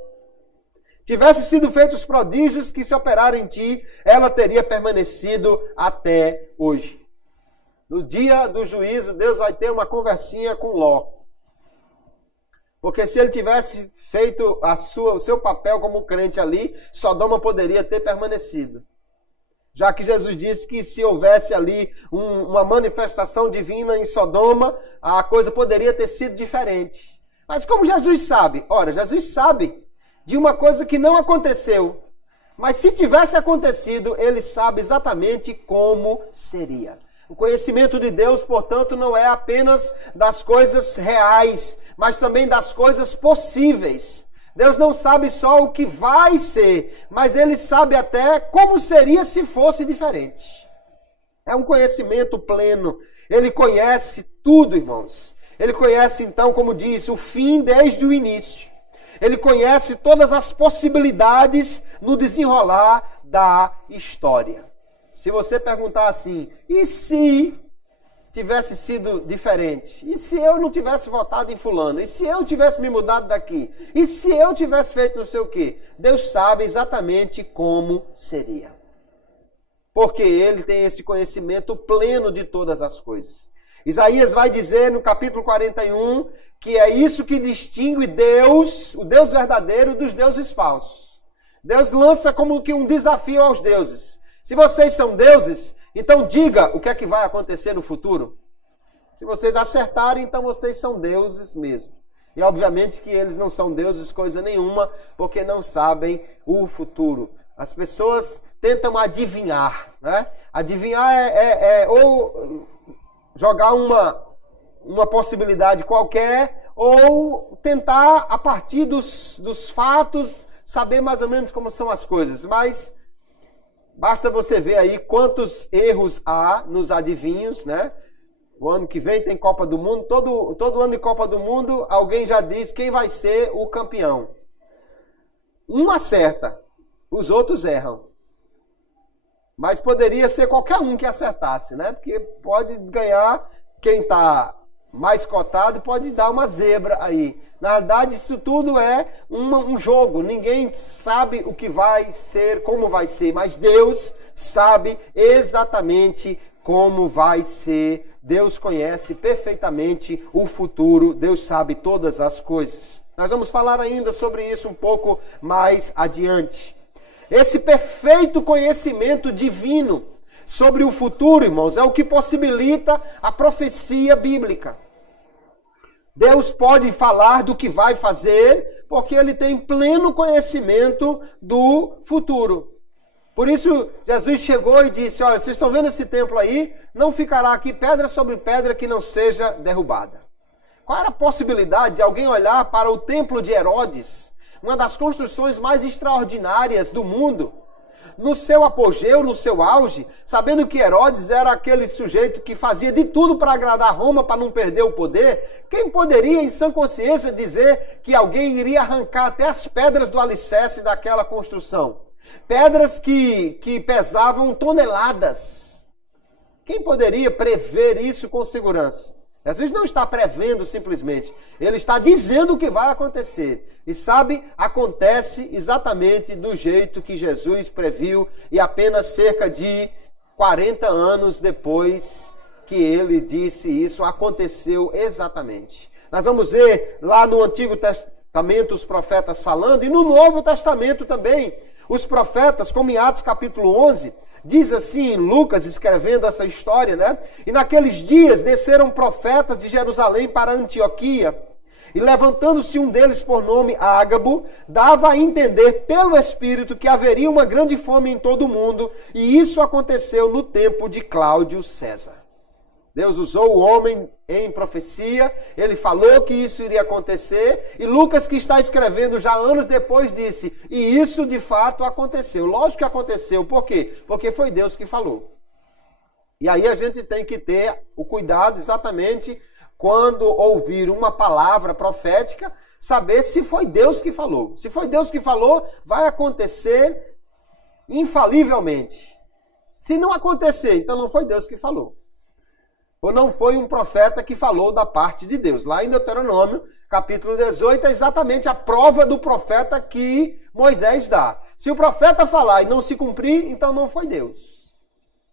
tivesse sido feitos os prodígios que se operaram em ti, ela teria permanecido até hoje. No dia do juízo, Deus vai ter uma conversinha com Ló. Porque se ele tivesse feito o seu papel como crente ali, Sodoma poderia ter permanecido. Já que Jesus disse que se houvesse ali uma manifestação divina em Sodoma, a coisa poderia ter sido diferente. Mas como Jesus sabe? Ora, Jesus sabe de uma coisa que não aconteceu. Mas se tivesse acontecido, ele sabe exatamente como seria. O conhecimento de Deus, portanto, não é apenas das coisas reais, mas também das coisas possíveis. Deus não sabe só o que vai ser, mas ele sabe até como seria se fosse diferente. É um conhecimento pleno. Ele conhece tudo, irmãos. Ele conhece, então, como diz, o fim desde o início. Ele conhece todas as possibilidades no desenrolar da história. Se você perguntar assim, e se tivesse sido diferente? E se eu não tivesse votado em fulano? E se eu tivesse me mudado daqui? E se eu tivesse feito não sei o quê? Deus sabe exatamente como seria. Porque ele tem esse conhecimento pleno de todas as coisas. Isaías vai dizer no capítulo 41 que é isso que distingue Deus, o Deus verdadeiro, dos deuses falsos. Deus lança como que um desafio aos deuses. Se vocês são deuses, então diga o que é que vai acontecer no futuro. Se vocês acertarem, então vocês são deuses mesmo. E obviamente que eles não são deuses coisa nenhuma, porque não sabem o futuro. As pessoas tentam adivinhar, né? Adivinhar ou jogar uma possibilidade qualquer, ou tentar, a partir dos fatos, saber mais ou menos como são as coisas. Mas basta você ver aí quantos erros há nos adivinhos, né? O ano que vem tem Copa do Mundo. Todo ano de Copa do Mundo, alguém já diz quem vai ser o campeão. Um acerta, os outros erram. Mas poderia ser qualquer um que acertasse, né? Porque pode ganhar quem está mais cotado, pode dar uma zebra aí. Na verdade, isso tudo é um jogo. Ninguém sabe o que vai ser, como vai ser. Mas Deus sabe exatamente como vai ser. Deus conhece perfeitamente o futuro. Deus sabe todas as coisas. Nós vamos falar ainda sobre isso um pouco mais adiante. Esse perfeito conhecimento divino sobre o futuro, irmãos, é o que possibilita a profecia bíblica. Deus pode falar do que vai fazer, porque Ele tem pleno conhecimento do futuro. Por isso, Jesus chegou e disse, olha, vocês estão vendo esse templo aí? Não ficará aqui pedra sobre pedra que não seja derrubada. Qual era a possibilidade de alguém olhar para o templo de Herodes, uma das construções mais extraordinárias do mundo, no seu apogeu, no seu auge, sabendo que Herodes era aquele sujeito que fazia de tudo para agradar Roma, para não perder o poder? Quem poderia, em sã consciência, dizer que alguém iria arrancar até as pedras do alicerce daquela construção? Pedras que pesavam toneladas. Quem poderia prever isso com segurança? Jesus não está prevendo simplesmente, ele está dizendo o que vai acontecer. E sabe, acontece exatamente do jeito que Jesus previu e apenas cerca de 40 anos depois que ele disse isso, aconteceu exatamente. Nós vamos ver lá no Antigo Testamento os profetas falando e no Novo Testamento também. Os profetas, como em Atos capítulo 11, diz assim, Lucas escrevendo essa história, né? E naqueles dias desceram profetas de Jerusalém para Antioquia, e levantando-se um deles por nome Ágabo, dava a entender pelo Espírito que haveria uma grande fome em todo o mundo, e isso aconteceu no tempo de Cláudio César. Deus usou o homem em profecia, ele falou que isso iria acontecer, e Lucas, que está escrevendo já anos depois, disse, e isso de fato aconteceu. Lógico que aconteceu, por quê? Porque foi Deus que falou. E aí a gente tem que ter o cuidado exatamente quando ouvir uma palavra profética, saber se foi Deus que falou. Se foi Deus que falou, vai acontecer infalivelmente. Se não acontecer, então não foi Deus que falou. Ou não foi um profeta que falou da parte de Deus. Lá em Deuteronômio, capítulo 18, é exatamente a prova do profeta que Moisés dá. Se o profeta falar e não se cumprir, então não foi Deus.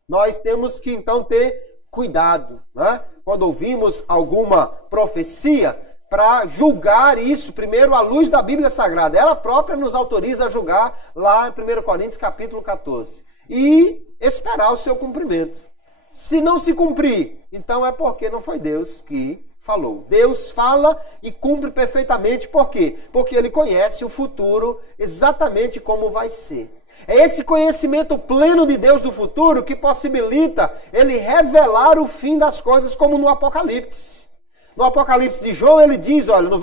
Nós temos que então ter cuidado, né? Quando ouvimos alguma profecia, para julgar isso, primeiro à luz da Bíblia Sagrada. Ela própria nos autoriza a julgar lá em 1 Coríntios capítulo 14. E esperar o seu cumprimento. Se não se cumprir, então é porque não foi Deus que falou. Deus fala e cumpre perfeitamente. Por quê? Porque Ele conhece o futuro exatamente como vai ser. É esse conhecimento pleno de Deus do futuro que possibilita Ele revelar o fim das coisas, como no Apocalipse. No Apocalipse de João, ele diz, olha, no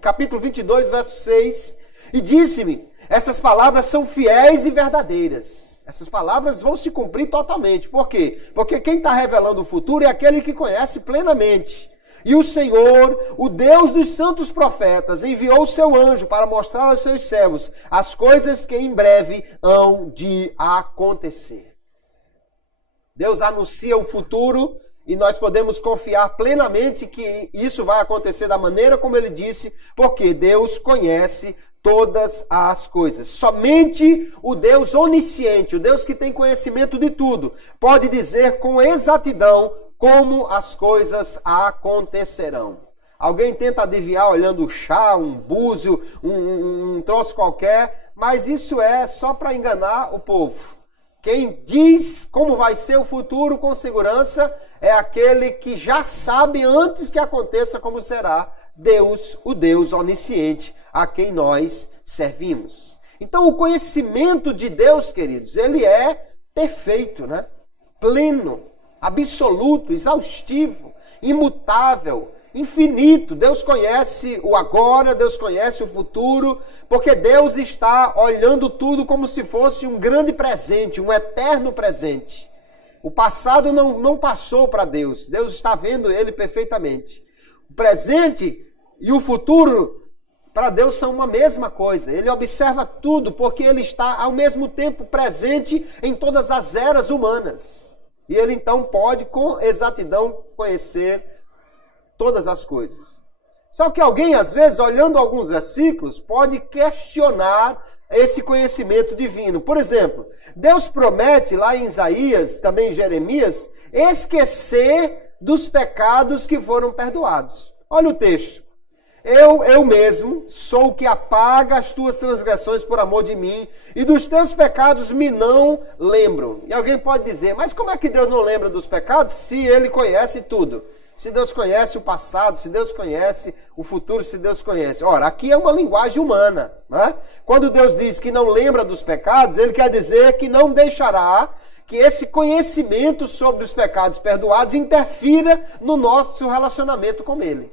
capítulo 22, verso 6, e disse-me, essas palavras são fiéis e verdadeiras. Essas palavras vão se cumprir totalmente. Por quê? Porque quem está revelando o futuro é aquele que conhece plenamente. E o Senhor, o Deus dos santos profetas, enviou o seu anjo para mostrar aos seus servos as coisas que em breve hão de acontecer. Deus anuncia o futuro e nós podemos confiar plenamente que isso vai acontecer da maneira como Ele disse, porque Deus conhece todas as coisas. Somente o Deus onisciente, o Deus que tem conhecimento de tudo, pode dizer com exatidão como as coisas acontecerão. Alguém tenta adivinhar olhando o chá, um búzio, um troço qualquer, mas isso é só para enganar o povo. Quem diz como vai ser o futuro com segurança é aquele que já sabe antes que aconteça como será, Deus, o Deus onisciente, a quem nós servimos. Então, o conhecimento de Deus, queridos, ele é perfeito, né? Pleno, absoluto, exaustivo, imutável, infinito. Deus conhece o agora, Deus conhece o futuro, porque Deus está olhando tudo como se fosse um grande presente, um eterno presente. O passado não passou para Deus, Deus está vendo ele perfeitamente. O presente e o futuro, para Deus, são uma mesma coisa. Ele observa tudo, porque ele está ao mesmo tempo presente em todas as eras humanas. E ele então pode, com exatidão, conhecer todas as coisas. Só que alguém, às vezes, olhando alguns versículos, pode questionar esse conhecimento divino. Por exemplo, Deus promete lá em Isaías, também em Jeremias, esquecer dos pecados que foram perdoados. Olha o texto. Eu mesmo sou o que apaga as tuas transgressões por amor de mim, e dos teus pecados me não lembro. E alguém pode dizer, mas como é que Deus não lembra dos pecados se ele conhece tudo? Se Deus conhece o passado, se Deus conhece o futuro, se Deus conhece. Ora, aqui é uma linguagem humana, né? Quando Deus diz que não lembra dos pecados, ele quer dizer que não deixará que esse conhecimento sobre os pecados perdoados interfira no nosso relacionamento com ele.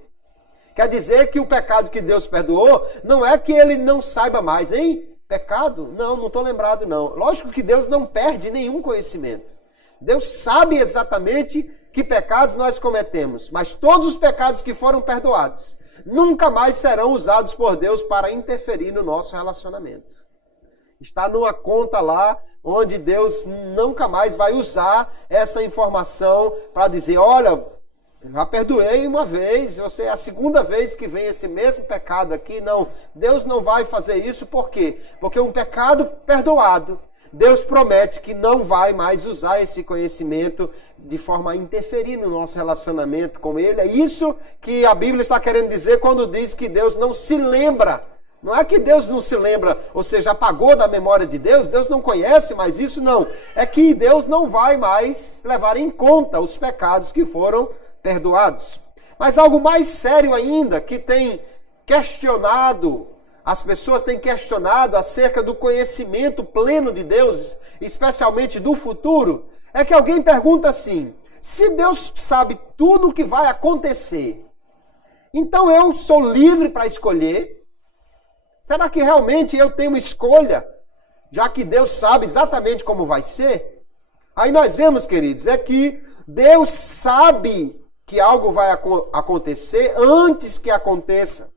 Quer dizer que o pecado que Deus perdoou, não é que ele não saiba mais, hein? Pecado? Não estou lembrado não. Lógico que Deus não perde nenhum conhecimento. Deus sabe exatamente que pecados nós cometemos, mas todos os pecados que foram perdoados nunca mais serão usados por Deus para interferir no nosso relacionamento. Está numa conta lá onde Deus nunca mais vai usar essa informação para dizer, olha, já perdoei uma vez, você é a segunda vez que vem esse mesmo pecado aqui. Não, Deus não vai fazer isso, por quê? Porque um pecado perdoado, Deus promete que não vai mais usar esse conhecimento de forma a interferir no nosso relacionamento com Ele. É isso que a Bíblia está querendo dizer quando diz que Deus não se lembra. Não é que Deus não se lembra, ou seja, apagou da memória de Deus, Deus não conhece mais isso, não. É que Deus não vai mais levar em conta os pecados que foram perdoados. Mas algo mais sério ainda, que tem questionado, as pessoas têm questionado acerca do conhecimento pleno de Deus, especialmente do futuro, é que alguém pergunta assim, se Deus sabe tudo o que vai acontecer, então eu sou livre para escolher? Será que realmente eu tenho escolha, já que Deus sabe exatamente como vai ser? Aí nós vemos, queridos, é que Deus sabe que algo vai acontecer antes que aconteça.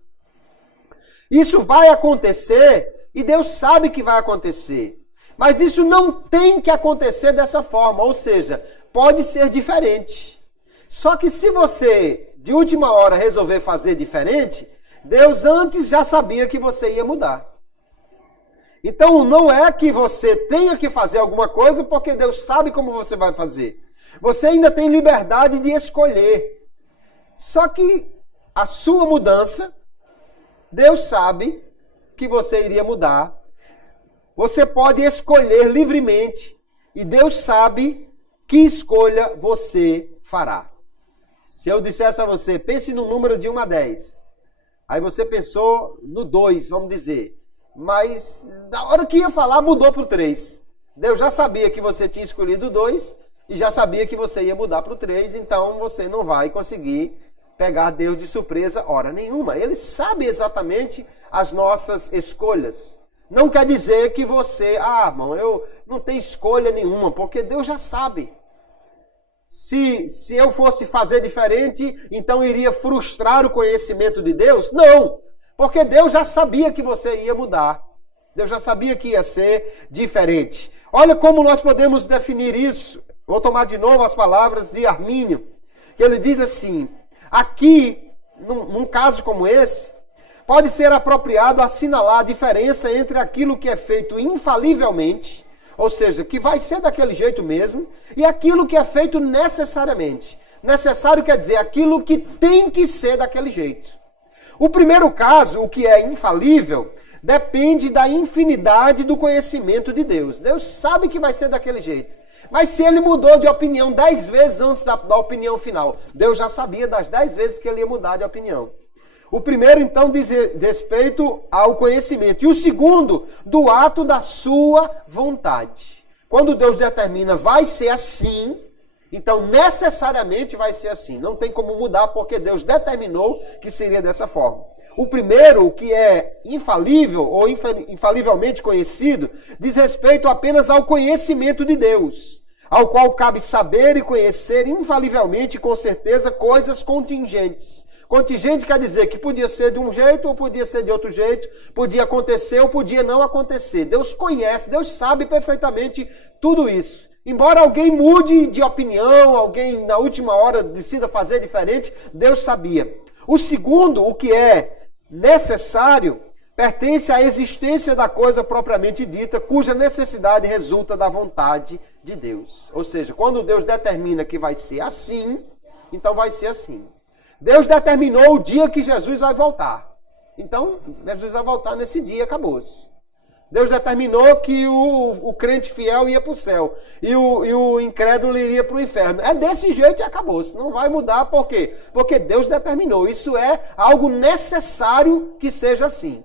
Isso vai acontecer e Deus sabe que vai acontecer. Mas isso não tem que acontecer dessa forma, ou seja, pode ser diferente. Só que se você, de última hora, resolver fazer diferente, Deus antes já sabia que você ia mudar. Então não é que você tenha que fazer alguma coisa porque Deus sabe como você vai fazer. Você ainda tem liberdade de escolher. Só que a sua mudança, Deus sabe que você iria mudar. Você pode escolher livremente. E Deus sabe que escolha você fará. Se eu dissesse a você, pense no número de 1 a 10. Aí você pensou no 2, vamos dizer. Mas na hora que ia falar, mudou para o 3. Deus já sabia que você tinha escolhido o 2 e já sabia que você ia mudar para o 3, então você não vai conseguir pegar Deus de surpresa hora nenhuma. Ele sabe exatamente as nossas escolhas. Não quer dizer que você, irmão, eu não tenho escolha nenhuma, porque Deus já sabe. Se eu fosse fazer diferente, então iria frustrar o conhecimento de Deus? Não, porque Deus já sabia que você ia mudar. Deus já sabia que ia ser diferente. Olha como nós podemos definir isso. Vou tomar de novo as palavras de Armínio. Ele diz assim, aqui, num caso como esse, pode ser apropriado assinalar a diferença entre aquilo que é feito infalivelmente, ou seja, que vai ser daquele jeito mesmo, e aquilo que é feito necessariamente. Necessário quer dizer aquilo que tem que ser daquele jeito. O primeiro caso, o que é infalível, depende da infinidade do conhecimento de Deus. Deus sabe que vai ser daquele jeito. Mas se ele mudou de opinião 10 vezes antes da opinião final, Deus já sabia das 10 vezes que ele ia mudar de opinião. O primeiro, então, diz respeito ao conhecimento. E o segundo, do ato da sua vontade. Quando Deus determina, vai ser assim, então necessariamente vai ser assim. Não tem como mudar, porque Deus determinou que seria dessa forma. O primeiro, que é infalível ou infalivelmente conhecido, diz respeito apenas ao conhecimento de Deus, ao qual cabe saber e conhecer infalivelmente, com certeza, coisas contingentes. Contingente quer dizer que podia ser de um jeito ou podia ser de outro jeito, podia acontecer ou podia não acontecer. Deus conhece, Deus sabe perfeitamente tudo isso. Embora alguém mude de opinião, alguém na última hora decida fazer diferente, Deus sabia. O segundo, o que é necessário, pertence à existência da coisa propriamente dita, cuja necessidade resulta da vontade de Deus. Ou seja, quando Deus determina que vai ser assim, então vai ser assim. Deus determinou o dia que Jesus vai voltar. Então, Jesus vai voltar nesse dia, acabou-se. Deus determinou que o crente fiel ia para o céu e o incrédulo iria para o inferno. É desse jeito e acabou-se. Não vai mudar, por quê? Porque Deus determinou. Isso é algo necessário que seja assim.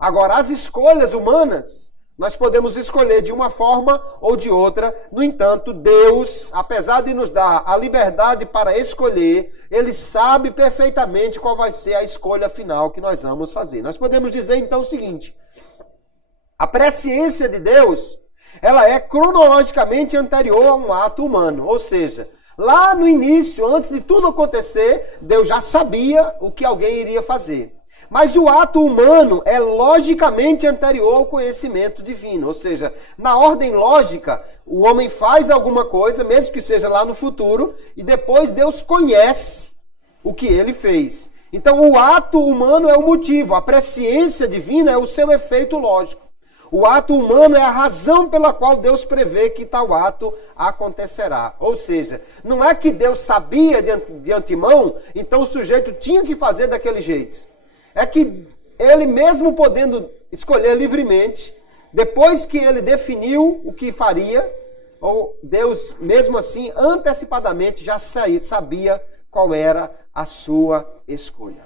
Agora, as escolhas humanas, nós podemos escolher de uma forma ou de outra. No entanto, Deus, apesar de nos dar a liberdade para escolher, Ele sabe perfeitamente qual vai ser a escolha final que nós vamos fazer. Nós podemos dizer então o seguinte: a presciência de Deus, ela é cronologicamente anterior a um ato humano. Ou seja, lá no início, antes de tudo acontecer, Deus já sabia o que alguém iria fazer. Mas o ato humano é logicamente anterior ao conhecimento divino. Ou seja, na ordem lógica, o homem faz alguma coisa, mesmo que seja lá no futuro, e depois Deus conhece o que ele fez. Então o ato humano é o motivo, a presciência divina é o seu efeito lógico. O ato humano é a razão pela qual Deus prevê que tal ato acontecerá. Ou seja, não é que Deus sabia de antemão, então o sujeito tinha que fazer daquele jeito. É que ele mesmo podendo escolher livremente, depois que ele definiu o que faria, ou Deus mesmo assim antecipadamente já sabia qual era a sua escolha.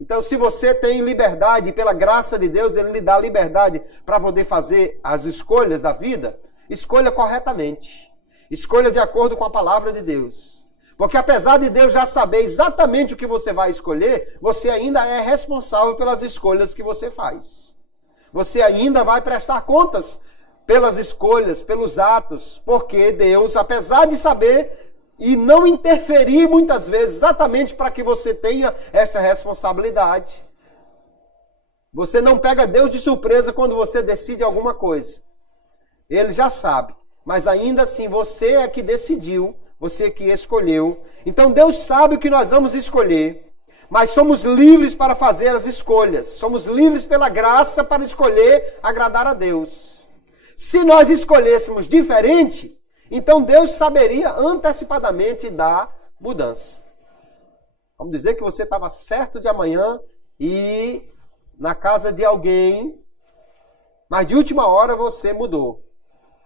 Então, se você tem liberdade, pela graça de Deus, Ele lhe dá liberdade para poder fazer as escolhas da vida, escolha corretamente. Escolha de acordo com a palavra de Deus. Porque apesar de Deus já saber exatamente o que você vai escolher, você ainda é responsável pelas escolhas que você faz. Você ainda vai prestar contas pelas escolhas, pelos atos, porque Deus, apesar de saber e não interferir muitas vezes exatamente para que você tenha essa responsabilidade, você não pega Deus de surpresa quando você decide alguma coisa. Ele já sabe, mas ainda assim você é que decidiu, você que escolheu. Então Deus sabe o que nós vamos escolher, mas somos livres para fazer as escolhas. Somos livres pela graça para escolher agradar a Deus. Se nós escolhêssemos diferente, então Deus saberia antecipadamente da mudança. Vamos dizer que você estava certo de amanhã ir na casa de alguém, mas de última hora você mudou.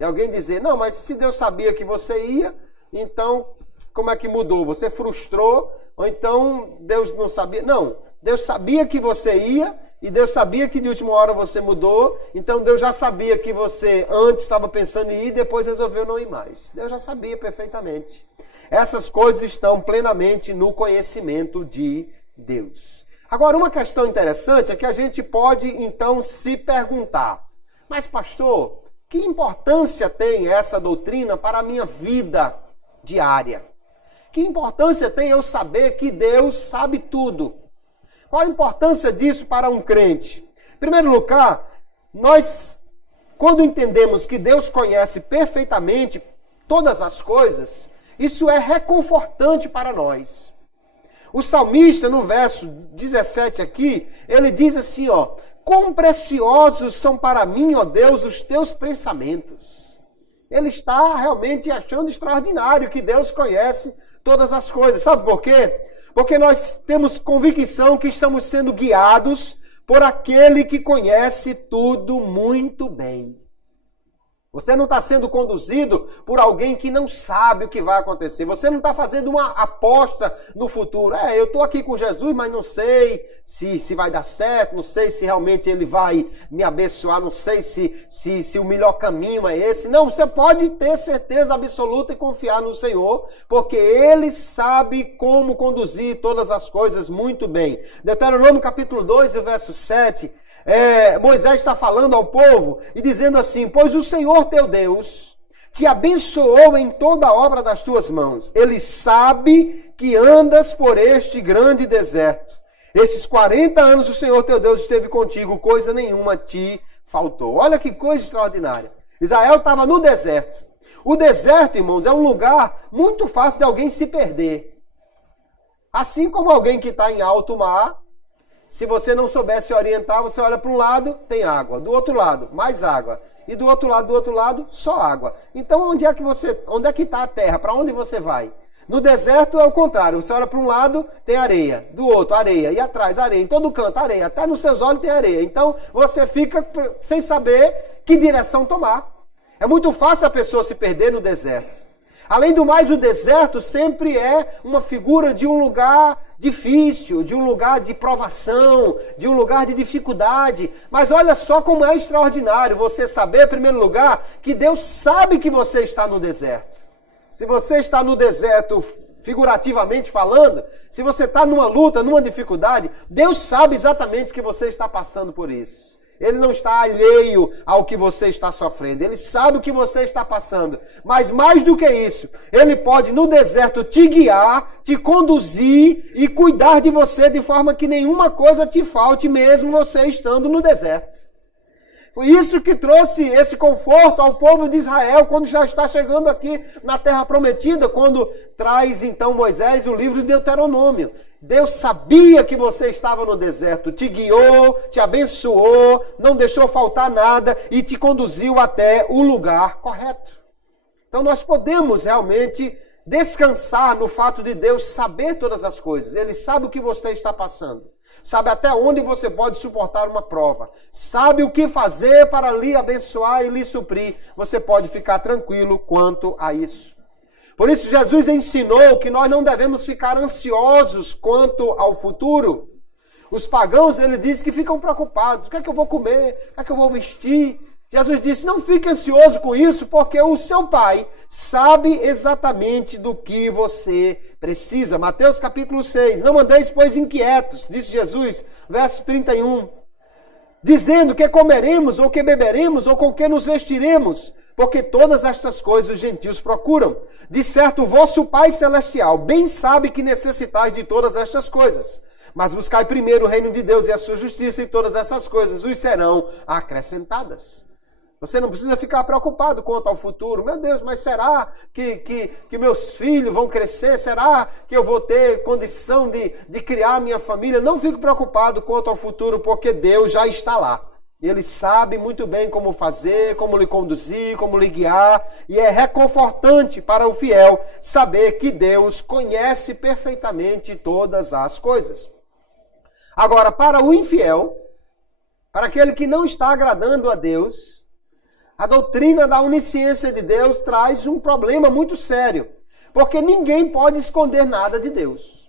E alguém dizer, não, mas se Deus sabia que você ia, então como é que mudou? Você frustrou? Ou então Deus não sabia? Não, Deus sabia que você ia e Deus sabia que de última hora você mudou. Então Deus já sabia que você antes estava pensando em ir e depois resolveu não ir mais. Deus já sabia perfeitamente. Essas coisas estão plenamente no conhecimento de Deus. Agora, uma questão interessante é que a gente pode então se perguntar, mas pastor, que importância tem essa doutrina para a minha vida diária? Que importância tem eu saber que Deus sabe tudo? Qual a importância disso para um crente? Em primeiro lugar, nós, quando entendemos que Deus conhece perfeitamente todas as coisas, isso é reconfortante para nós. O salmista, no verso 17 aqui, ele diz assim, ó, quão preciosos são para mim, ó Deus, os teus pensamentos. Ele está realmente achando extraordinário que Deus conhece todas as coisas. Sabe por quê? Porque nós temos convicção que estamos sendo guiados por aquele que conhece tudo muito bem. Você não está sendo conduzido por alguém que não sabe o que vai acontecer. Você não está fazendo uma aposta no futuro. Eu estou aqui com Jesus, mas não sei se vai dar certo, não sei se realmente Ele vai me abençoar, não sei se o melhor caminho é esse. Não, você pode ter certeza absoluta e confiar no Senhor, porque Ele sabe como conduzir todas as coisas muito bem. Deuteronômio capítulo 2, o verso 7... Moisés está falando ao povo e dizendo assim: pois o Senhor teu Deus te abençoou em toda a obra das tuas mãos. Ele sabe que andas por este grande deserto. Esses 40 anos o Senhor teu Deus esteve contigo, coisa nenhuma te faltou. Olha que coisa extraordinária. Israel estava no deserto. O deserto, irmãos, é um lugar muito fácil de alguém se perder. Assim como alguém que está em alto mar, se você não souber se orientar, você olha para um lado, tem água. Do outro lado, mais água. E do outro lado, só água. Então, onde é que está a terra? Para onde você vai? No deserto é o contrário. Você olha para um lado, tem areia. Do outro, areia. E atrás, areia. Em todo canto, areia. Até nos seus olhos tem areia. Então, você fica sem saber que direção tomar. É muito fácil a pessoa se perder no deserto. Além do mais, o deserto sempre é uma figura de um lugar difícil, de um lugar de provação, de um lugar de dificuldade. Mas olha só como é extraordinário você saber, em primeiro lugar, que Deus sabe que você está no deserto. Se você está no deserto, figurativamente falando, se você está numa luta, numa dificuldade, Deus sabe exatamente que você está passando por isso. Ele não está alheio ao que você está sofrendo. Ele sabe o que você está passando. Mas mais do que isso, Ele pode no deserto te guiar, te conduzir e cuidar de você de forma que nenhuma coisa te falte, mesmo você estando no deserto. Foi isso que trouxe esse conforto ao povo de Israel quando já está chegando aqui na Terra Prometida, quando traz então Moisés o livro de Deuteronômio. Deus sabia que você estava no deserto, te guiou, te abençoou, não deixou faltar nada e te conduziu até o lugar correto. Então nós podemos realmente descansar no fato de Deus saber todas as coisas. Ele sabe o que você está passando. Sabe até onde você pode suportar uma prova. Sabe o que fazer para lhe abençoar e lhe suprir. Você pode ficar tranquilo quanto a isso. Por isso Jesus ensinou que nós não devemos ficar ansiosos quanto ao futuro. Os pagãos, ele diz que ficam preocupados. O que é que eu vou comer? O que é que eu vou vestir? Jesus disse, não fique ansioso com isso, porque o seu Pai sabe exatamente do que você precisa. Mateus capítulo 6, não andeis, pois, inquietos, disse Jesus, verso 31. Dizendo que comeremos, ou que beberemos, ou com que nos vestiremos, porque todas estas coisas os gentios procuram. De certo, o vosso Pai Celestial bem sabe que necessitais de todas estas coisas. Mas buscai primeiro o reino de Deus e a sua justiça, e todas essas coisas os serão acrescentadas. Você não precisa ficar preocupado quanto ao futuro. Meu Deus, mas será que meus filhos vão crescer? Será que eu vou ter condição de criar minha família? Não fique preocupado quanto ao futuro, porque Deus já está lá. Ele sabe muito bem como fazer, como lhe conduzir, como lhe guiar. E é reconfortante para o fiel saber que Deus conhece perfeitamente todas as coisas. Agora, para o infiel, para aquele que não está agradando a Deus, a doutrina da onisciência de Deus traz um problema muito sério, porque ninguém pode esconder nada de Deus.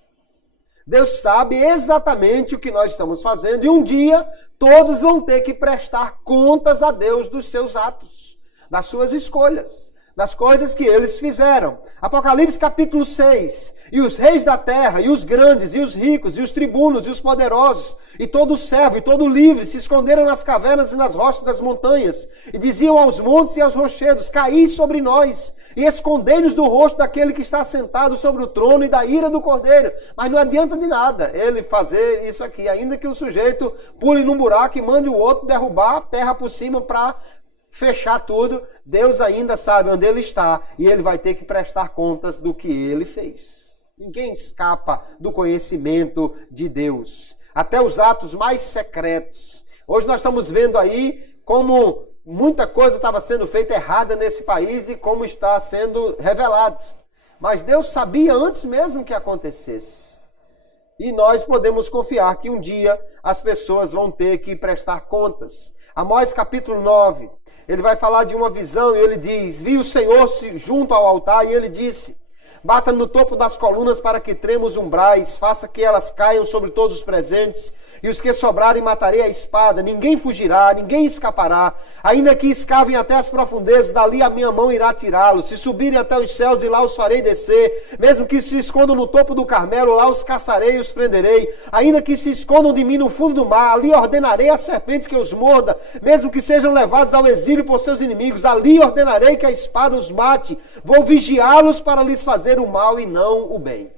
Deus sabe exatamente o que nós estamos fazendo e um dia todos vão ter que prestar contas a Deus dos seus atos, das suas escolhas, das coisas que eles fizeram. Apocalipse capítulo 6. E os reis da terra, e os grandes, e os ricos, e os tribunos, e os poderosos, e todo servo, e todo livre, se esconderam nas cavernas e nas rochas das montanhas, e diziam aos montes e aos rochedos, caí sobre nós, e escondei-nos do rosto daquele que está sentado sobre o trono e da ira do cordeiro. Mas não adianta de nada ele fazer isso aqui, ainda que o sujeito pule num buraco e mande o outro derrubar a terra por cima para fechar tudo, Deus ainda sabe onde ele está, e ele vai ter que prestar contas do que ele fez. Ninguém escapa do conhecimento de Deus. Até os atos mais secretos. Hoje nós estamos vendo aí como muita coisa estava sendo feita errada nesse país e como está sendo revelado. Mas Deus sabia antes mesmo que acontecesse. E nós podemos confiar que um dia as pessoas vão ter que prestar contas. Amós capítulo 9. ele vai falar de uma visão e ele diz: vi o Senhor junto ao altar e ele disse: bata no topo das colunas para que tremam os umbrais, faça que elas caiam sobre todos os presentes, e os que sobrarem matarei a espada, ninguém fugirá, ninguém escapará, ainda que escavem até as profundezas, dali a minha mão irá tirá-los, se subirem até os céus, e lá os farei descer, mesmo que se escondam no topo do Carmelo, lá os caçarei e os prenderei, ainda que se escondam de mim no fundo do mar, ali ordenarei à serpente que os morda, mesmo que sejam levados ao exílio por seus inimigos, ali ordenarei que a espada os mate, vou vigiá-los para lhes fazer o mal e não o bem.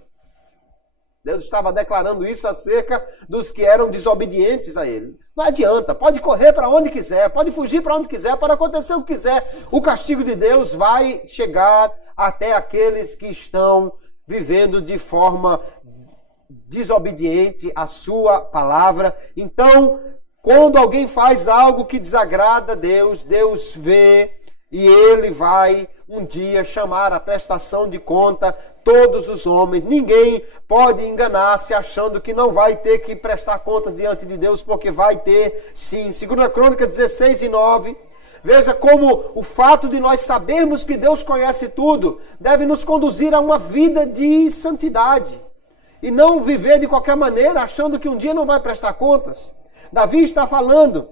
Deus estava declarando isso acerca dos que eram desobedientes a Ele. Não adianta, pode correr para onde quiser, pode fugir para onde quiser, pode acontecer o que quiser. O castigo de Deus vai chegar até aqueles que estão vivendo de forma desobediente à sua palavra. Então, quando alguém faz algo que desagrada a Deus, Deus vê e Ele vai um dia chamar a prestação de conta todos os homens. Ninguém pode enganar-se achando que não vai ter que prestar contas diante de Deus, porque vai ter sim. 2 Crônicas 16:9. Veja como o fato de nós sabermos que Deus conhece tudo deve nos conduzir a uma vida de santidade. E não viver de qualquer maneira achando que um dia não vai prestar contas. Davi está falando: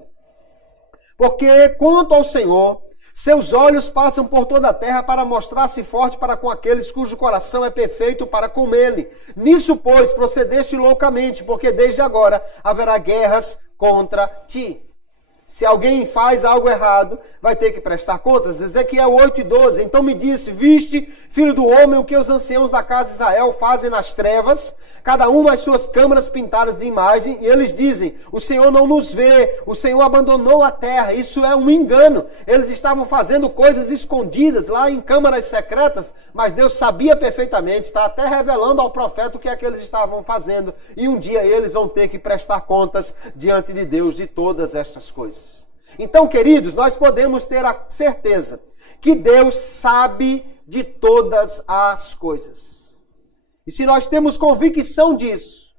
porque quanto ao Senhor, seus olhos passam por toda a terra para mostrar-se forte para com aqueles cujo coração é perfeito para com ele. Nisso, pois, procedeste loucamente, porque desde agora haverá guerras contra ti. Se alguém faz algo errado, vai ter que prestar contas. Ezequiel 8:12. Então me disse: viste, filho do homem, o que os anciãos da casa de Israel fazem nas trevas, cada um nas suas câmaras pintadas de imagem, e eles dizem: o Senhor não nos vê, o Senhor abandonou a terra. Isso é um engano. Eles estavam fazendo coisas escondidas lá em câmaras secretas, mas Deus sabia perfeitamente, está até revelando ao profeta o que é que eles estavam fazendo, e um dia eles vão ter que prestar contas diante de Deus de todas estas coisas. Então, queridos, nós podemos ter a certeza que Deus sabe de todas as coisas. E se nós temos convicção disso,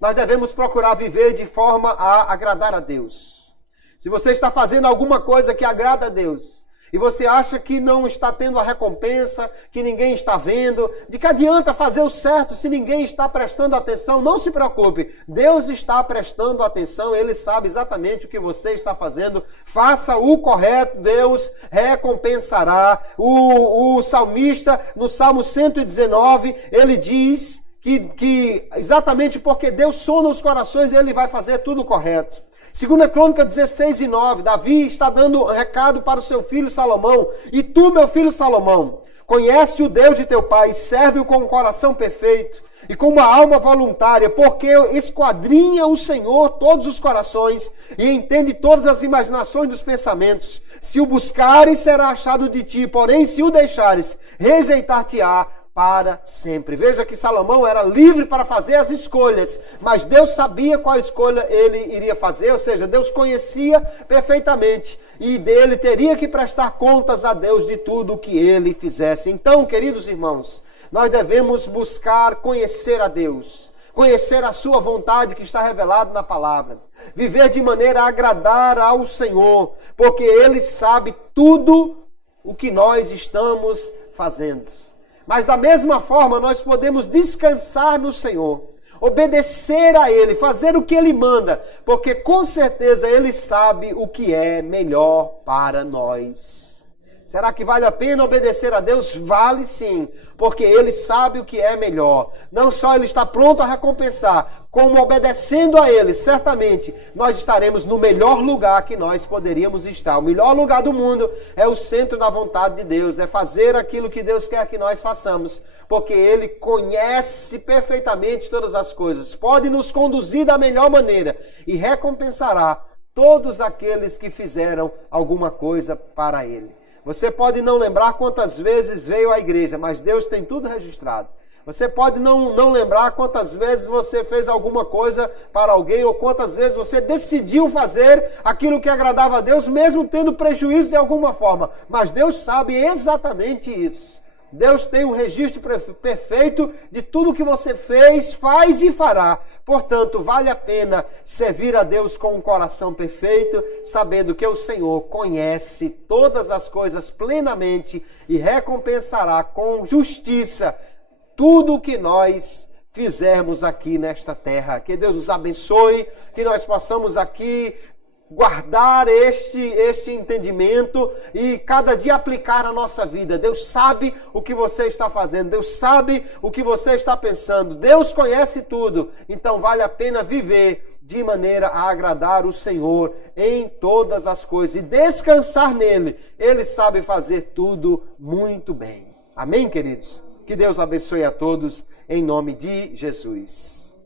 nós devemos procurar viver de forma a agradar a Deus. Se você está fazendo alguma coisa que agrada a Deus, e você acha que não está tendo a recompensa, que ninguém está vendo, de que adianta fazer o certo se ninguém está prestando atenção? Não se preocupe, Deus está prestando atenção, Ele sabe exatamente o que você está fazendo. Faça o correto, Deus recompensará. O salmista, no Salmo 119, ele diz que exatamente porque Deus sonda os corações, Ele vai fazer tudo correto. 2 Crônica 16:9, Davi está dando recado para o seu filho Salomão. E tu, meu filho Salomão, conhece o Deus de teu pai, serve-o com um coração perfeito e com uma alma voluntária, porque esquadrinha o Senhor todos os corações e entende todas as imaginações dos pensamentos. Se o buscares, será achado de ti, porém se o deixares, rejeitar-te-á para sempre. Veja que Salomão era livre para fazer as escolhas, mas Deus sabia qual escolha ele iria fazer, ou seja, Deus conhecia perfeitamente e dele teria que prestar contas a Deus de tudo o que ele fizesse. Então, queridos irmãos, nós devemos buscar conhecer a Deus, conhecer a sua vontade que está revelada na palavra, viver de maneira a agradar ao Senhor, porque Ele sabe tudo o que nós estamos fazendo. Mas da mesma forma nós podemos descansar no Senhor, obedecer a Ele, fazer o que Ele manda, porque com certeza Ele sabe o que é melhor para nós. Será que vale a pena obedecer a Deus? Vale sim, porque Ele sabe o que é melhor. Não só Ele está pronto a recompensar, como obedecendo a Ele, certamente nós estaremos no melhor lugar que nós poderíamos estar. O melhor lugar do mundo é o centro da vontade de Deus, é fazer aquilo que Deus quer que nós façamos, porque Ele conhece perfeitamente todas as coisas, pode nos conduzir da melhor maneira e recompensará todos aqueles que fizeram alguma coisa para Ele. Você pode não lembrar quantas vezes veio à igreja, mas Deus tem tudo registrado. Você pode não lembrar quantas vezes você fez alguma coisa para alguém ou quantas vezes você decidiu fazer aquilo que agradava a Deus, mesmo tendo prejuízo de alguma forma. Mas Deus sabe exatamente isso. Deus tem um registro perfeito de tudo que você fez, faz e fará. Portanto, vale a pena servir a Deus com um coração perfeito, sabendo que o Senhor conhece todas as coisas plenamente e recompensará com justiça tudo o que nós fizermos aqui nesta terra. Que Deus nos abençoe, que nós possamos aqui guardar este entendimento e cada dia aplicar na nossa vida. Deus sabe o que você está fazendo, Deus sabe o que você está pensando, Deus conhece tudo, então vale a pena viver de maneira a agradar o Senhor em todas as coisas e descansar nele. Ele sabe fazer tudo muito bem. Amém, queridos? Que Deus abençoe a todos em nome de Jesus.